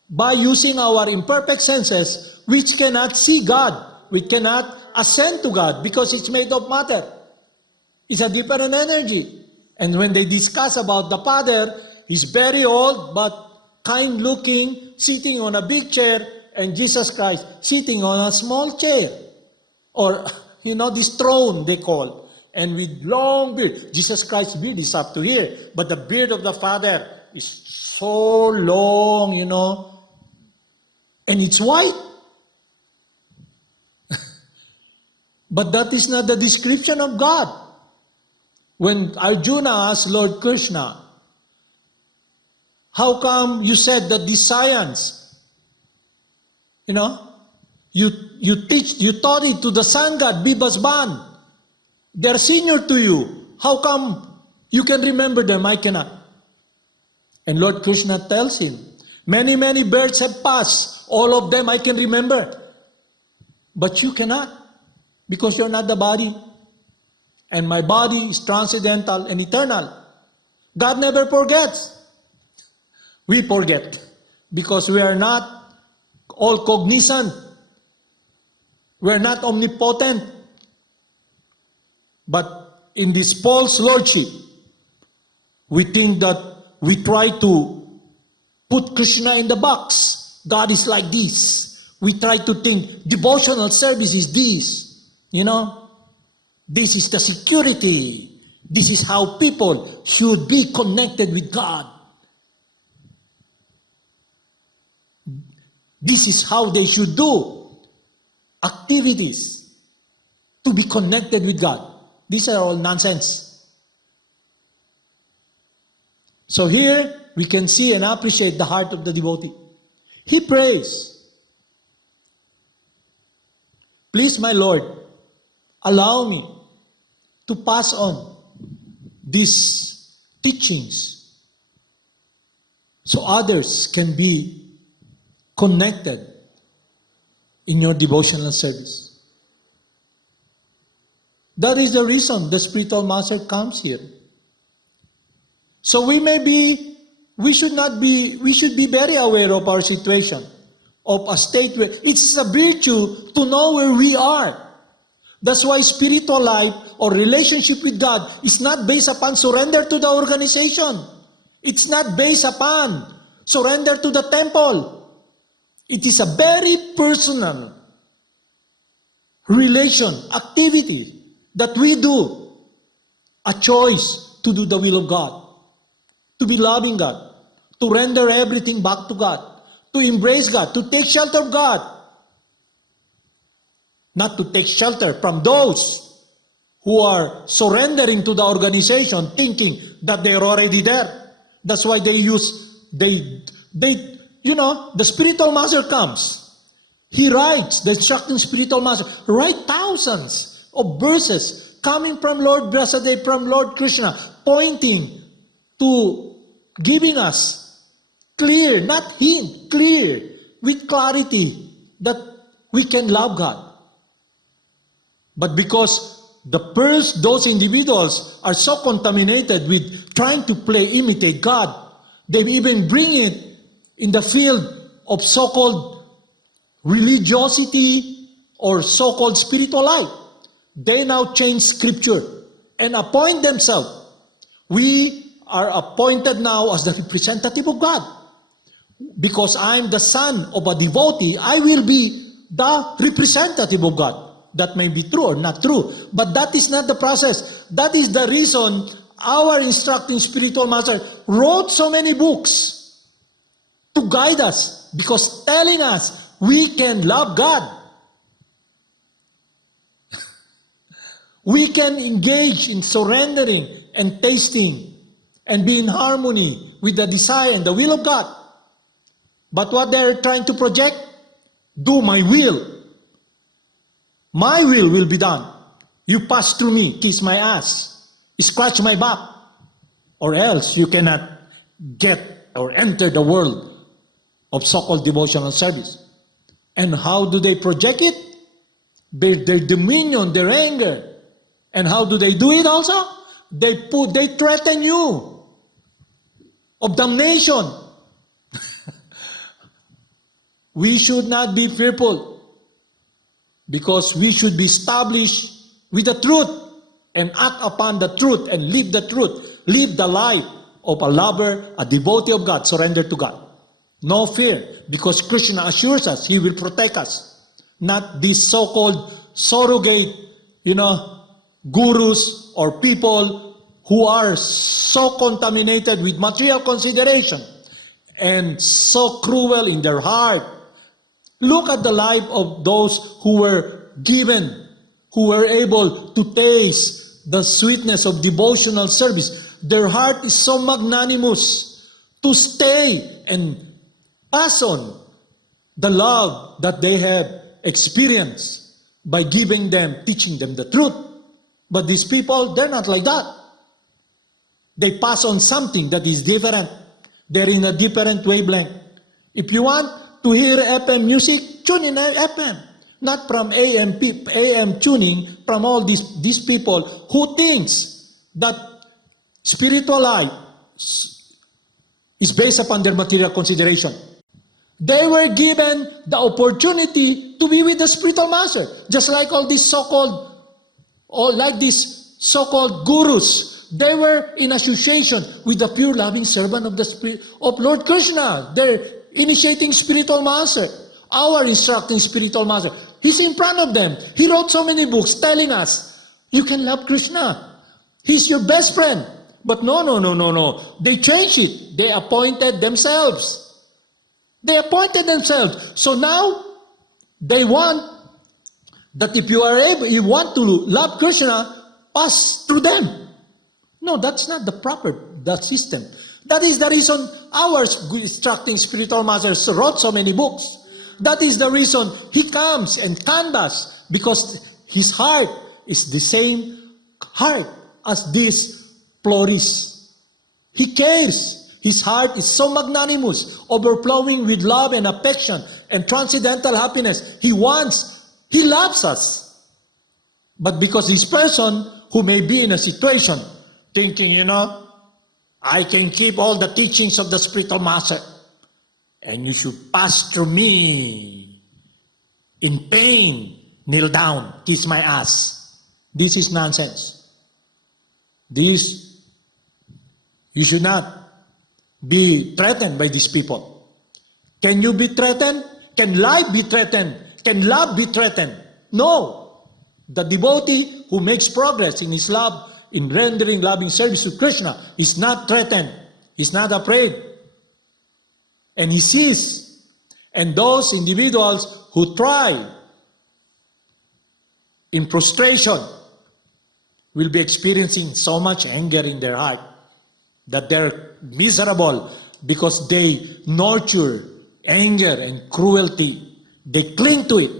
by using our imperfect senses, which cannot see God. We cannot ascend to God because it's made of matter. It's a different energy. And when they discuss about the Father, he's very old but kind-looking, sitting on a big chair, and Jesus Christ sitting on a small chair. Or, this throne they call. And with long beard. Jesus Christ's beard is up to here. But the beard of the Father is so long, and it's white. But that is not the description of God. When Arjuna asked Lord Krishna, how come you said that this science, you taught it to the sun god, Bibhasban. They're senior to you. How come you can remember them? I cannot. And Lord Krishna tells him, many, many birds have passed. All of them I can remember. But you cannot, because you're not the body. And my body is transcendental and eternal. God never forgets. We forget, because we are not all cognizant. We are not omnipotent. But in this false lordship, we think that we try to put Krishna in the box. God is like this. We try to think devotional service is this. This is the security. This is how people should be connected with God. This is how they should do activities to be connected with God. These are all nonsense. So here we can see and appreciate the heart of the devotee. He prays, please, my Lord, allow me to pass on these teachings so others can be connected in your devotional service. That is the reason the spiritual master comes here. So we should be very aware of our situation, of a state where it's a virtue to know where we are. That's why spiritual life or relationship with God is not based upon surrender to the organization. It's not based upon surrender to the temple. It is a very personal relation, activity that we do, a choice to do the will of God, to be loving God, to render everything back to God, to embrace God, to take shelter of God, not to take shelter from those who are surrendering to the organization, thinking that they're already there. That's why the spiritual master comes. He writes, the instructing spiritual master, write thousands of verses coming from Lord Vyasadeva, from Lord Krishna, pointing to giving us clear, not hint, clear, with clarity that we can love God. But because those individuals are so contaminated with trying to imitate God, they even bring it in the field of so-called religiosity or so-called spiritual life. They now change scripture and appoint themselves. We are appointed now as the representative of God. Because I'm the son of a devotee, I will be the representative of God. That may be true or not true, but that is not the process. That is the reason our instructing spiritual master wrote so many books to guide us, because telling us we can love God. We can engage in surrendering and tasting and be in harmony with the desire and the will of God. But what they're trying to project, do my will. My will be done. You pass through me, kiss my ass, scratch my back, or else you cannot get or enter the world of so-called devotional service. And how do they project it? Their dominion, their anger. And how do they do it also? They threaten you of damnation. We should not be fearful, because we should be established with the truth and act upon the truth and live the truth. Live the life of a lover, a devotee of God, surrendered to God. No fear, because Krishna assures us He will protect us. Not these so-called surrogate, gurus or people who are so contaminated with material consideration and so cruel in their heart. Look at the life of those who were given, who were able to taste the sweetness of devotional service. Their heart is so magnanimous to stay and pass on the love that they have experienced by giving them, teaching them the truth. But these people, they're not like that. They pass on something that is different. They're in a different wavelength. If you want to hear FM music, tune in FM. Not from AM tuning from all these people who thinks that spiritual life is based upon their material consideration. They were given the opportunity to be with the spiritual master, just like all these so-called gurus. They were in association with the pure loving servant of the Spirit of Lord Krsna. They're initiating spiritual master, our instructing spiritual master. He's in front of them. He wrote so many books telling us, you can love Krishna. He's your best friend. But no. They changed it. They appointed themselves. So now, they want that if you want to love Krishna, pass through them. No, that's not the system. That is the reason our instructing spiritual masters wrote so many books. That is the reason he comes and canvas, because his heart is the same heart as this florist. He cares. His heart is so magnanimous, overflowing with love and affection and transcendental happiness. He loves us. But because this person who may be in a situation thinking, I can keep all the teachings of the spiritual master, and you should pass through me in pain, kneel down, kiss my ass. This is nonsense. You should not be threatened by these people. Can you be threatened? Can life be threatened? Can love be threatened? No. The devotee who makes progress in his love, in rendering loving service to Krishna, is not threatened. He's not afraid. And he sees. And those individuals who try in prostration will be experiencing so much anger in their heart that they're miserable because they nurture anger and cruelty. They cling to it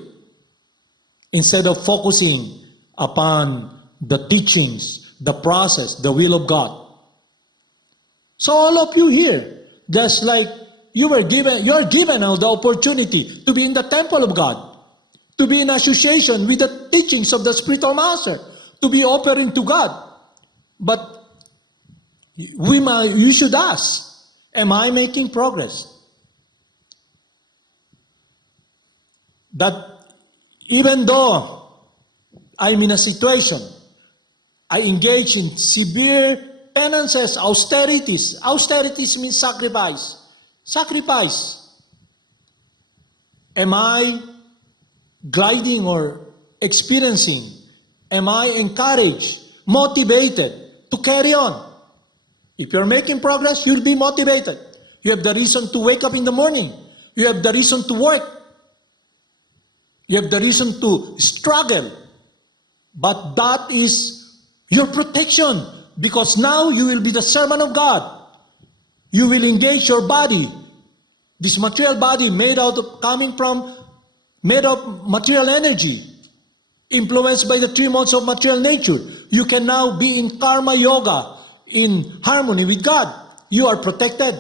instead of focusing upon the teachings, the process, the will of God. So all of you here, just like you're given the opportunity to be in the temple of God, to be in association with the teachings of the spiritual master, to be offering to God. But you should ask, am I making progress? That even though I'm in a situation, I engage in severe penances, austerities. Austerities means sacrifice. Sacrifice. Am I gliding or experiencing? Am I encouraged, motivated to carry on? If you're making progress, you'll be motivated. You have the reason to wake up in the morning. You have the reason to work. You have the reason to struggle. But that is your protection, because now you will be the servant of God. You will engage your body, this material body made of material energy, influenced by the three modes of material nature. You can now be in karma yoga, in harmony with God. You are protected.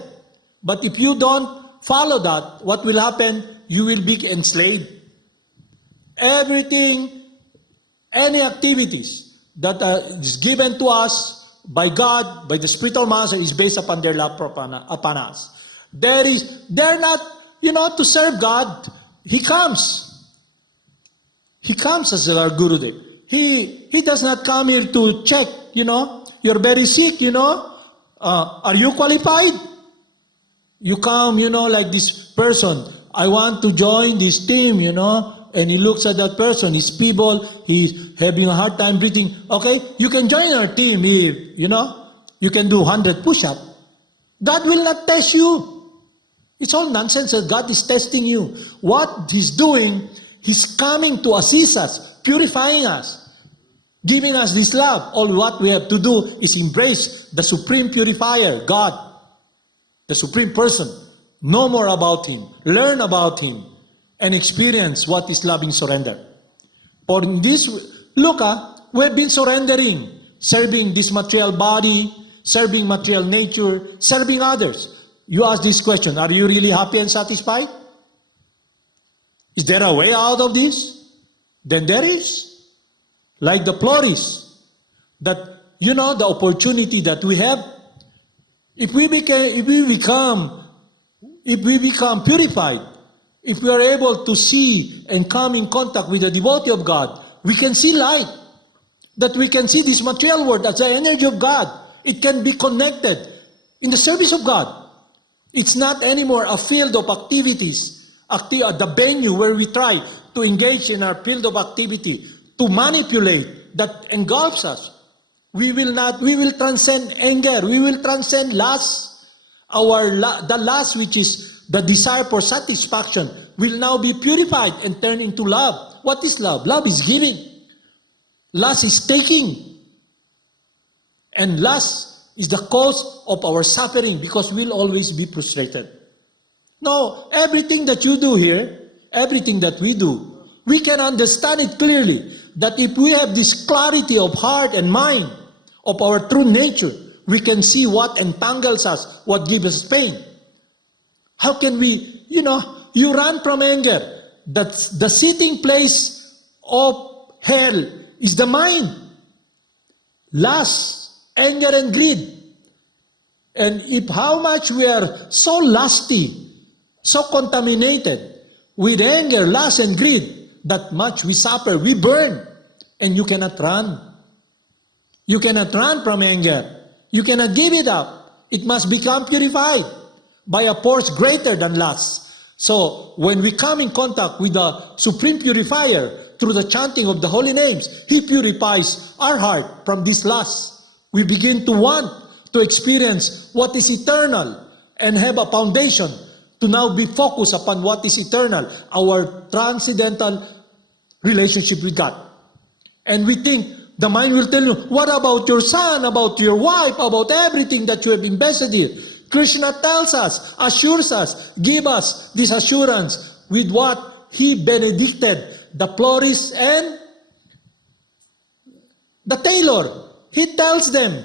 But if you don't follow that, what will happen? You will be enslaved. Everything, any activities that is given to us by God, by the spiritual master, is based upon their love upon us. They're not, to serve God. He comes as our Gurudev. He does not come here to check, you're very sick, are you qualified? You come, like this person, I want to join this team, and he looks at that person, he's feeble, he's having a hard time breathing. Okay, you can join our team here, you can do 100 push-ups. God will not test you. It's all nonsense that God is testing you. What He's doing, He's coming to assist us, purifying us. giving us this love. All what we have to do is embrace the Supreme Purifier, God, the Supreme Person. Know more about Him, learn about Him, and experience what is loving surrender. For in this, look, we've been surrendering, serving this material body, serving material nature, serving others. You ask this question, are you really happy and satisfied? Is there a way out of this? Then there is. Like the Floris, that, the opportunity that we have, if we become purified, if we are able to see and come in contact with the devotee of God, we can see light. That we can see this material world as the energy of God. It can be connected in the service of God. It's not anymore a field of activities, the venue where we try to engage in our field of activity, to manipulate that engulfs us. We will transcend anger. We will transcend lust. The lust, which is the desire for satisfaction, will now be purified and turned into love. What is love? Love is giving. Lust is taking. And lust is the cause of our suffering because we'll always be frustrated. No, everything that you do here, everything that we do, we can understand it clearly that if we have this clarity of heart and mind, of our true nature, we can see what entangles us, what gives us pain. How can we, you run from anger. The sitting place of hell is the mind. Lust, anger, and greed. And if how much we are so lusty, so contaminated with anger, lust, and greed, that much we suffer, we burn. And you cannot run. You cannot run from anger. You cannot give it up. It must become purified by a force greater than lust. So, when we come in contact with the Supreme Purifier through the chanting of the holy names, He purifies our heart from this lust. We begin to want to experience what is eternal and have a foundation to now be focused upon what is eternal, our transcendental relationship with God. And we think the mind will tell you, what about your son, about your wife, about everything that you have invested here? Krishna tells us, assures us, give us this assurance with what He benedicted the Floris and the tailor. He tells them,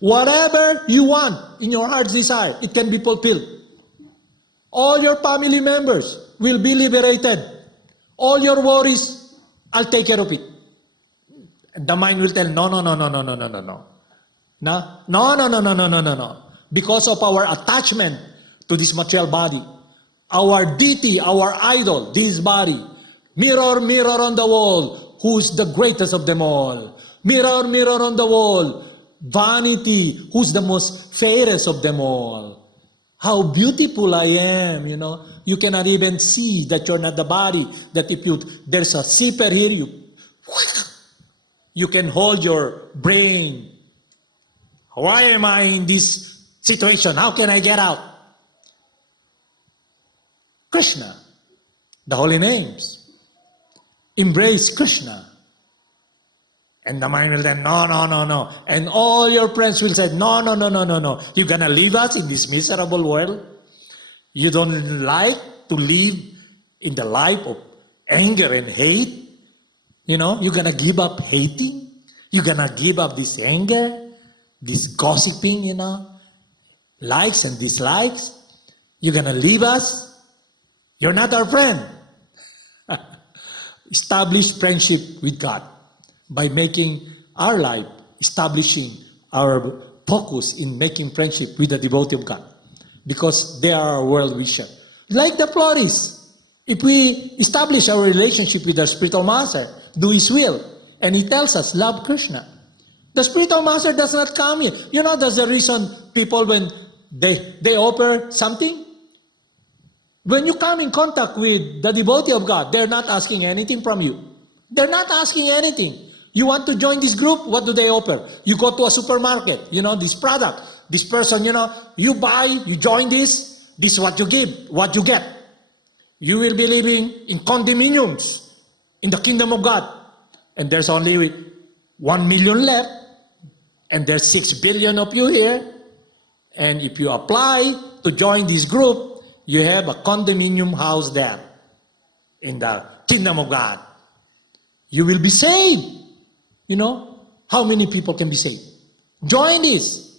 whatever you want in your heart's desire, it can be fulfilled. All your family members will be liberated. All your worries, I'll take care of it. The mind will tell, no. Because of our attachment to this material body, our deity, our idol, this body. Mirror, mirror on the wall, who's the greatest of them all? Mirror, mirror on the wall, vanity, who's the most fairest of them all? How beautiful I am, You cannot even see that you're not the body. That if there's a zipper here, you can hold your brain. Why am I in this situation? How can I get out? Krishna, the holy names. Embrace Krishna. And the mind will say, no. And all your friends will say, no. You're going to leave us in this miserable world? You don't like to live in the life of anger and hate? You're going to give up hating? You're going to give up this anger, this gossiping, likes and dislikes? You're going to leave us? You're not our friend. Establish friendship with God by making our life, establishing our focus in making friendship with the devotee of God. Because they are our world wisher. Like the Floris, if we establish our relationship with our spiritual master, do His will, and He tells us, love Krishna. The spiritual master does not come here. That's the reason people, when they offer something, when you come in contact with the devotee of God, they're not asking anything from you. They're not asking anything. You want to join this group? What do they offer? You go to a supermarket, this product. This person, you buy, you join this is what you give, what you get. You will be living in condominiums in the kingdom of God. And there's only 1 million left, and there's 6 billion of you here, and if you apply to join this group, you have a condominium house there in the kingdom of God. You will be saved. You know, how many people can be saved? Join this.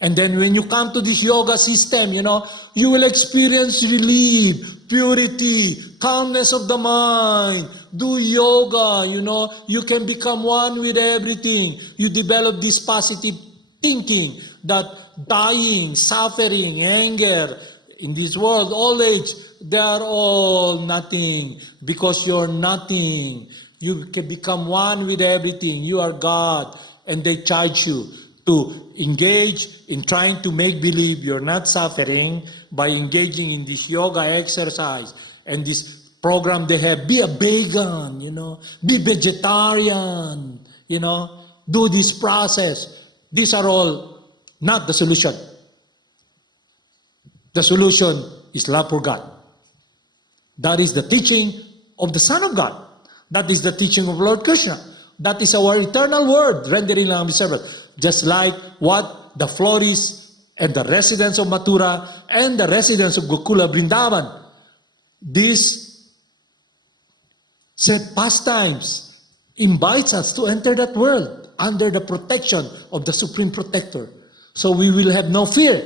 And then when you come to this yoga system, you know, you will experience relief, purity, calmness of the mind. Do yoga, you know, you can become one with everything. You develop this positive thinking that dying, suffering, anger in this world, old age, they are all nothing because you're nothing. You can become one with everything. You are God, and they charge you to engage in trying to make believe you're not suffering by engaging in this yoga exercise and this program they have. Be a vegan, you know, be vegetarian, you know, do this process. These are all not the solution. The solution is love for God. That is the teaching of the Son of God. That is the teaching of Lord Krishna. That is our eternal word, rendering lang service. Just like what the florists and the residents of Mathura and the residents of Gokula Vrindavan, these said Pastimes invites us to enter that world under the protection of the Supreme Protector. So we will have no fear.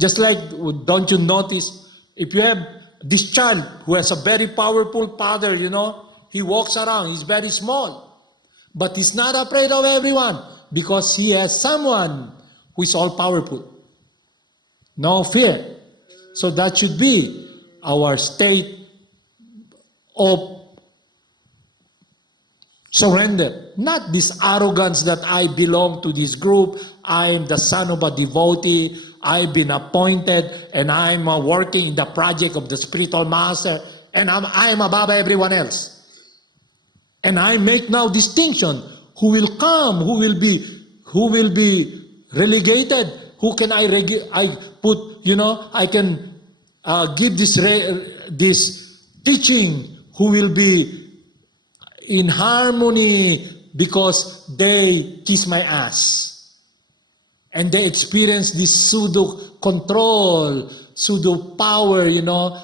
Just like, don't you notice, if you have this child who has a very powerful father, you know, he walks around, he's very small, but he's not afraid of everyone because he has someone who is all powerful. No fear. So that should be our state of surrender. Not this arrogance that I belong to this group, I am the son of a devotee, I've been appointed, and I'm working in the project of the spiritual master, and I am above everyone else. And I make now distinction. Who will come? Who will be relegated? Who can I put? You know, I can give this teaching. Who will be in harmony because they kiss my ass, and they experience this pseudo control, pseudo power. You know,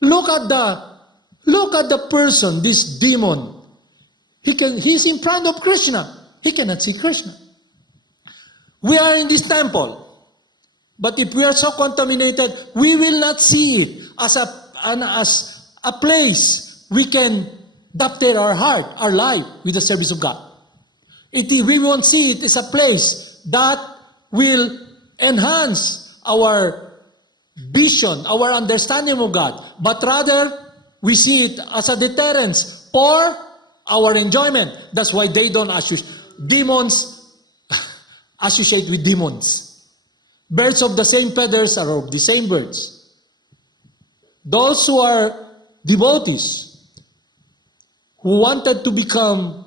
look at the person, this demon. He's in front of Krishna. He cannot see Krishna. We are in this temple. But if we are so contaminated, we will not see it as a place we can dovetail our heart, our life with the service of God. We won't see it as a place that will enhance our vision, our understanding of God. But rather, we see it as a deterrence for our enjoyment. That's why they don't associate. Demons associate with demons. Birds of the same feathers are of the same birds. Those who are devotees, who wanted to become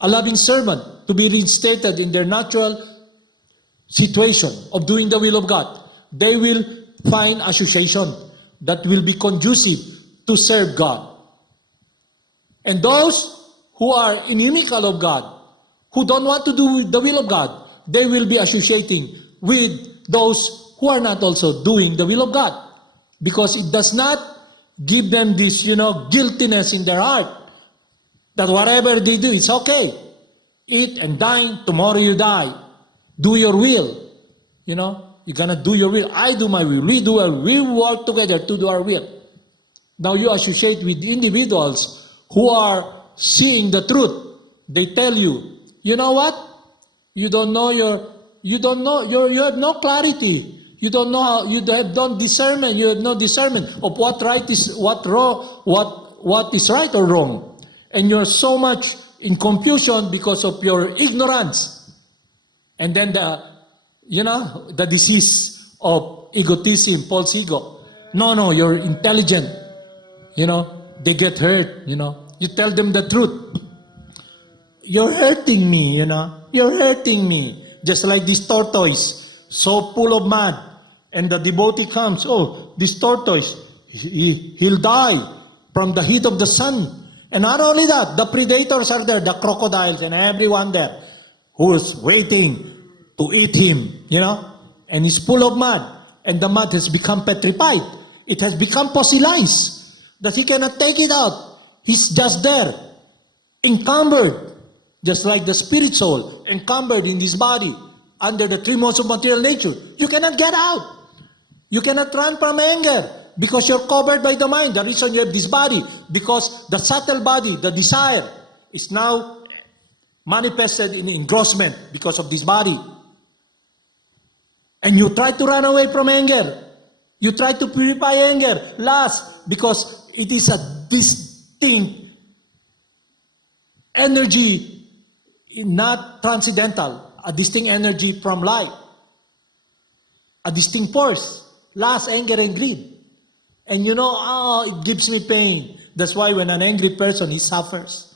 a loving servant, to be reinstated in their natural situation of doing the will of God, they will find association that will be conducive to serve God. And those who are inimical of God, who don't want to do the will of God, they will be associating with those who are not also doing the will of God. Because it does not give them this, guiltiness in their heart. That whatever they do, it's okay. Eat and dine, tomorrow you die. Do your will. You're gonna do your will. I do my will. We do our will. We work together to do our will. Now you associate with individuals who are seeing the truth. They tell you, you know what? You have no clarity. You don't know how, you have no discernment. You have no discernment of what right is, what wrong, what is right or wrong. And you're so much in confusion because of your ignorance. And then the disease of egotism, false ego. No, you're intelligent. They get hurt, You tell them the truth. You're hurting me, You're hurting me. Just like this tortoise, so full of mud. And the devotee comes, this tortoise, he'll die from the heat of the sun. And not only that, the predators are there, the crocodiles and everyone there who's waiting to eat him, and he's full of mud, and the mud has become petrified. It has become fossilized, that he cannot take it out. He's just there, encumbered, just like the spirit soul, encumbered in this body, under the three modes of material nature. You cannot get out. You cannot run from anger, because you're covered by the mind. The reason you have this body, because the subtle body, the desire, is now manifested in engrossment because of this body. And you try to run away from anger. You try to purify anger, lust, because it is a distinct energy, not transcendental, a distinct energy from life, a distinct force, lust, anger, and greed. And it gives me pain. That's why when an angry person, he suffers.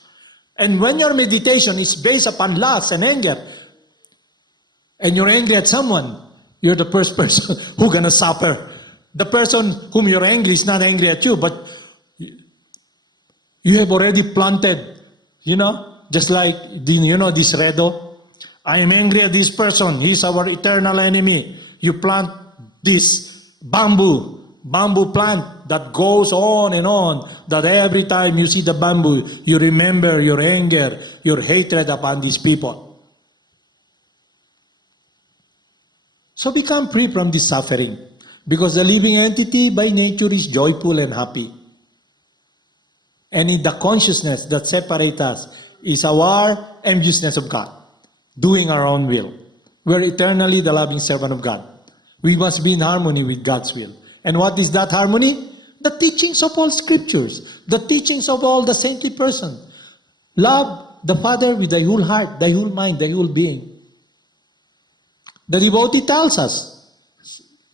And when your meditation is based upon lust and anger, and you're angry at someone, you're the first person who's gonna suffer. The person whom you're angry is not angry at you, but you have already planted, just like, this redo. I am angry at this person. He's our eternal enemy. You plant this bamboo plant that goes on and on, that every time you see the bamboo, you remember your anger, your hatred upon these people. So become free from this suffering, because the living entity by nature is joyful and happy. And in the consciousness that separates us is our enviousness of God, doing our own will. We're eternally the loving servant of God. We must be in harmony with God's will. And what is that harmony? The teachings of all scriptures, the teachings of all the saintly person. Love the Father with thy whole heart, thy whole mind, thy whole being. The devotee tells us,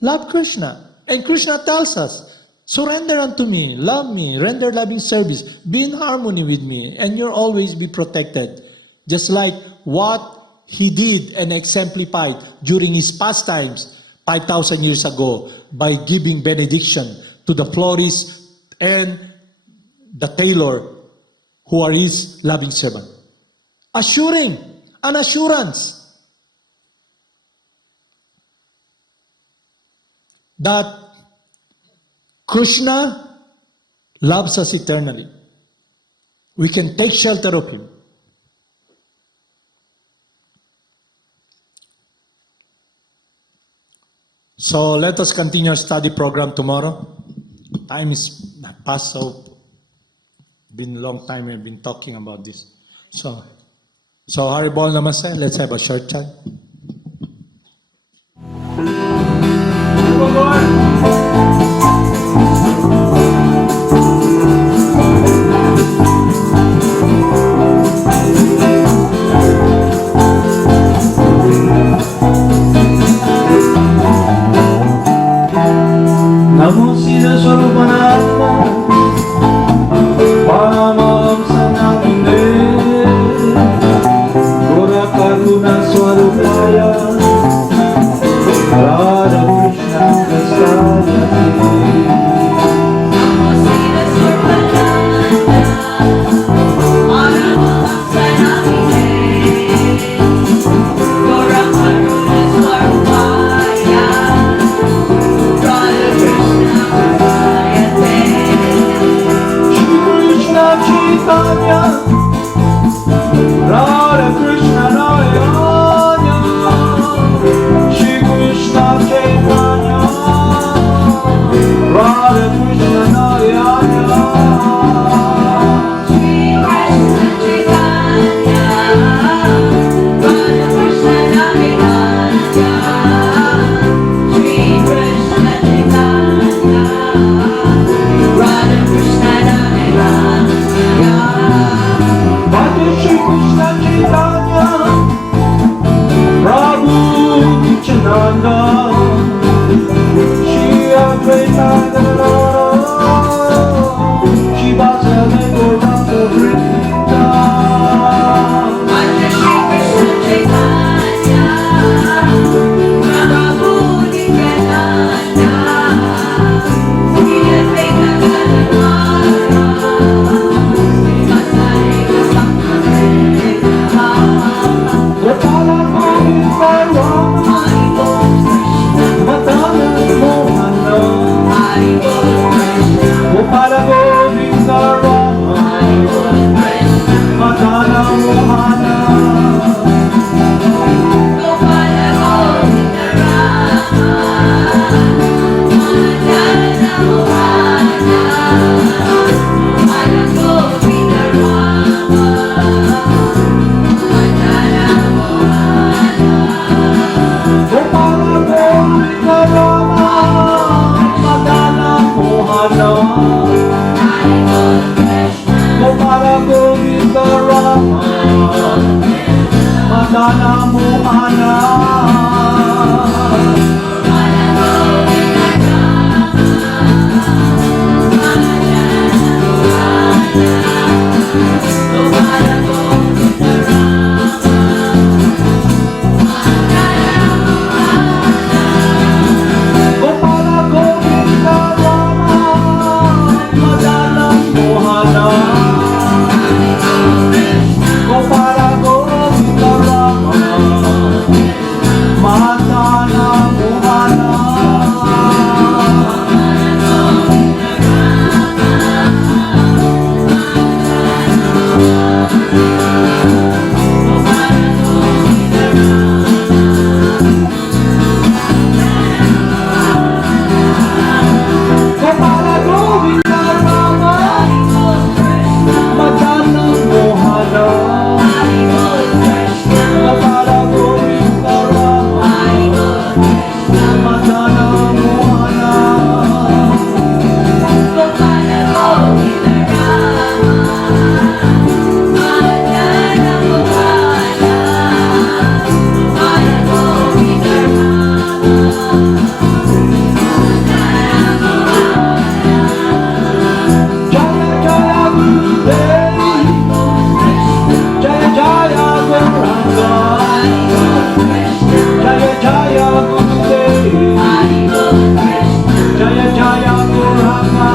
love Krishna. And Krishna tells us, surrender unto me, love me, render loving service, be in harmony with me, and you'll always be protected. Just like what he did and exemplified during his pastimes 5,000 years ago by giving benediction to the florist and the tailor who are his loving servant. Assuring, an assurance that Krishna loves us eternally. We can take shelter of him. So let us continue our study program tomorrow. Time is past, so been a long time we've been talking about this. So Haribol Namaste. Let's have a short chant. Namo Siddhaswarupananda, Paramahamsa Namine, Gora Karuna Swarupaya, Radha Krishna Prasayate. Namo Siddhaswarupananda, Paramahamsa Namine, Gora Karuna Swarupaya, Radha Krishna Prasayate. Krishna Chaitanya, Radha Krishna Narayana, Shri Krishna Chaitanya, Radha Krishna Narayana. Shri Krishna Chaitanya, Radha Krishna Narayana, Shri Krishna Chaitanya, Radha Krishna Narayana. Bhakti Shri Krishna Chaitanya, Madana Mohana Gopala Govinda Rama Madana Mohana Gopala Govinda Rama Madana Mohana Gopala Govinda Rama Madana Mohana Gopala Govinda Rama Madana Mohana Jaya Jaya Gurudev Jaya Jaya Gauranga Jaya Jaya Gurudev Jaya Jaya Gauranga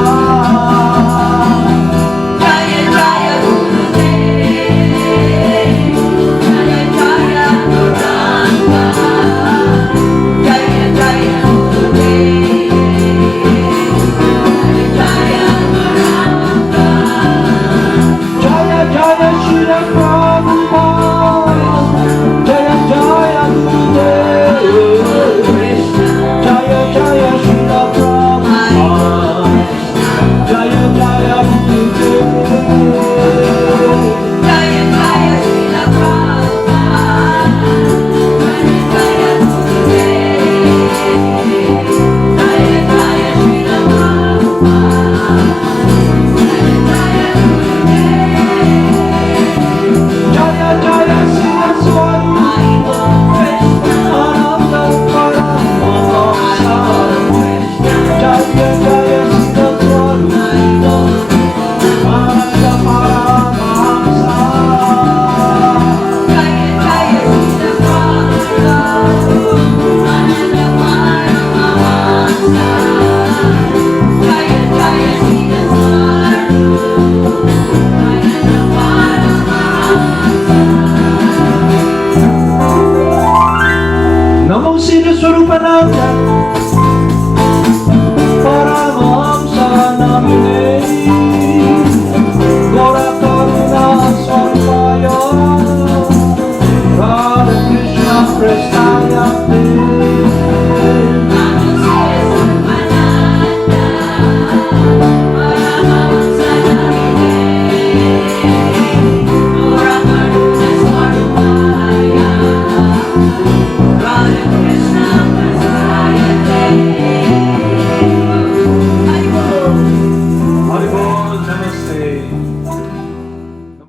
Jaya Jaya Shri Prabhupada Jaya Jaya Gurudev Jaya Jaya Shri Prabhupada Jaya Jaya Gurudev Jaya Jaya Siddhaswarupananda Paramahamsa Jaya Jaya Siddhaswarupananda Paramahamsa Namo Siddhaswarupananda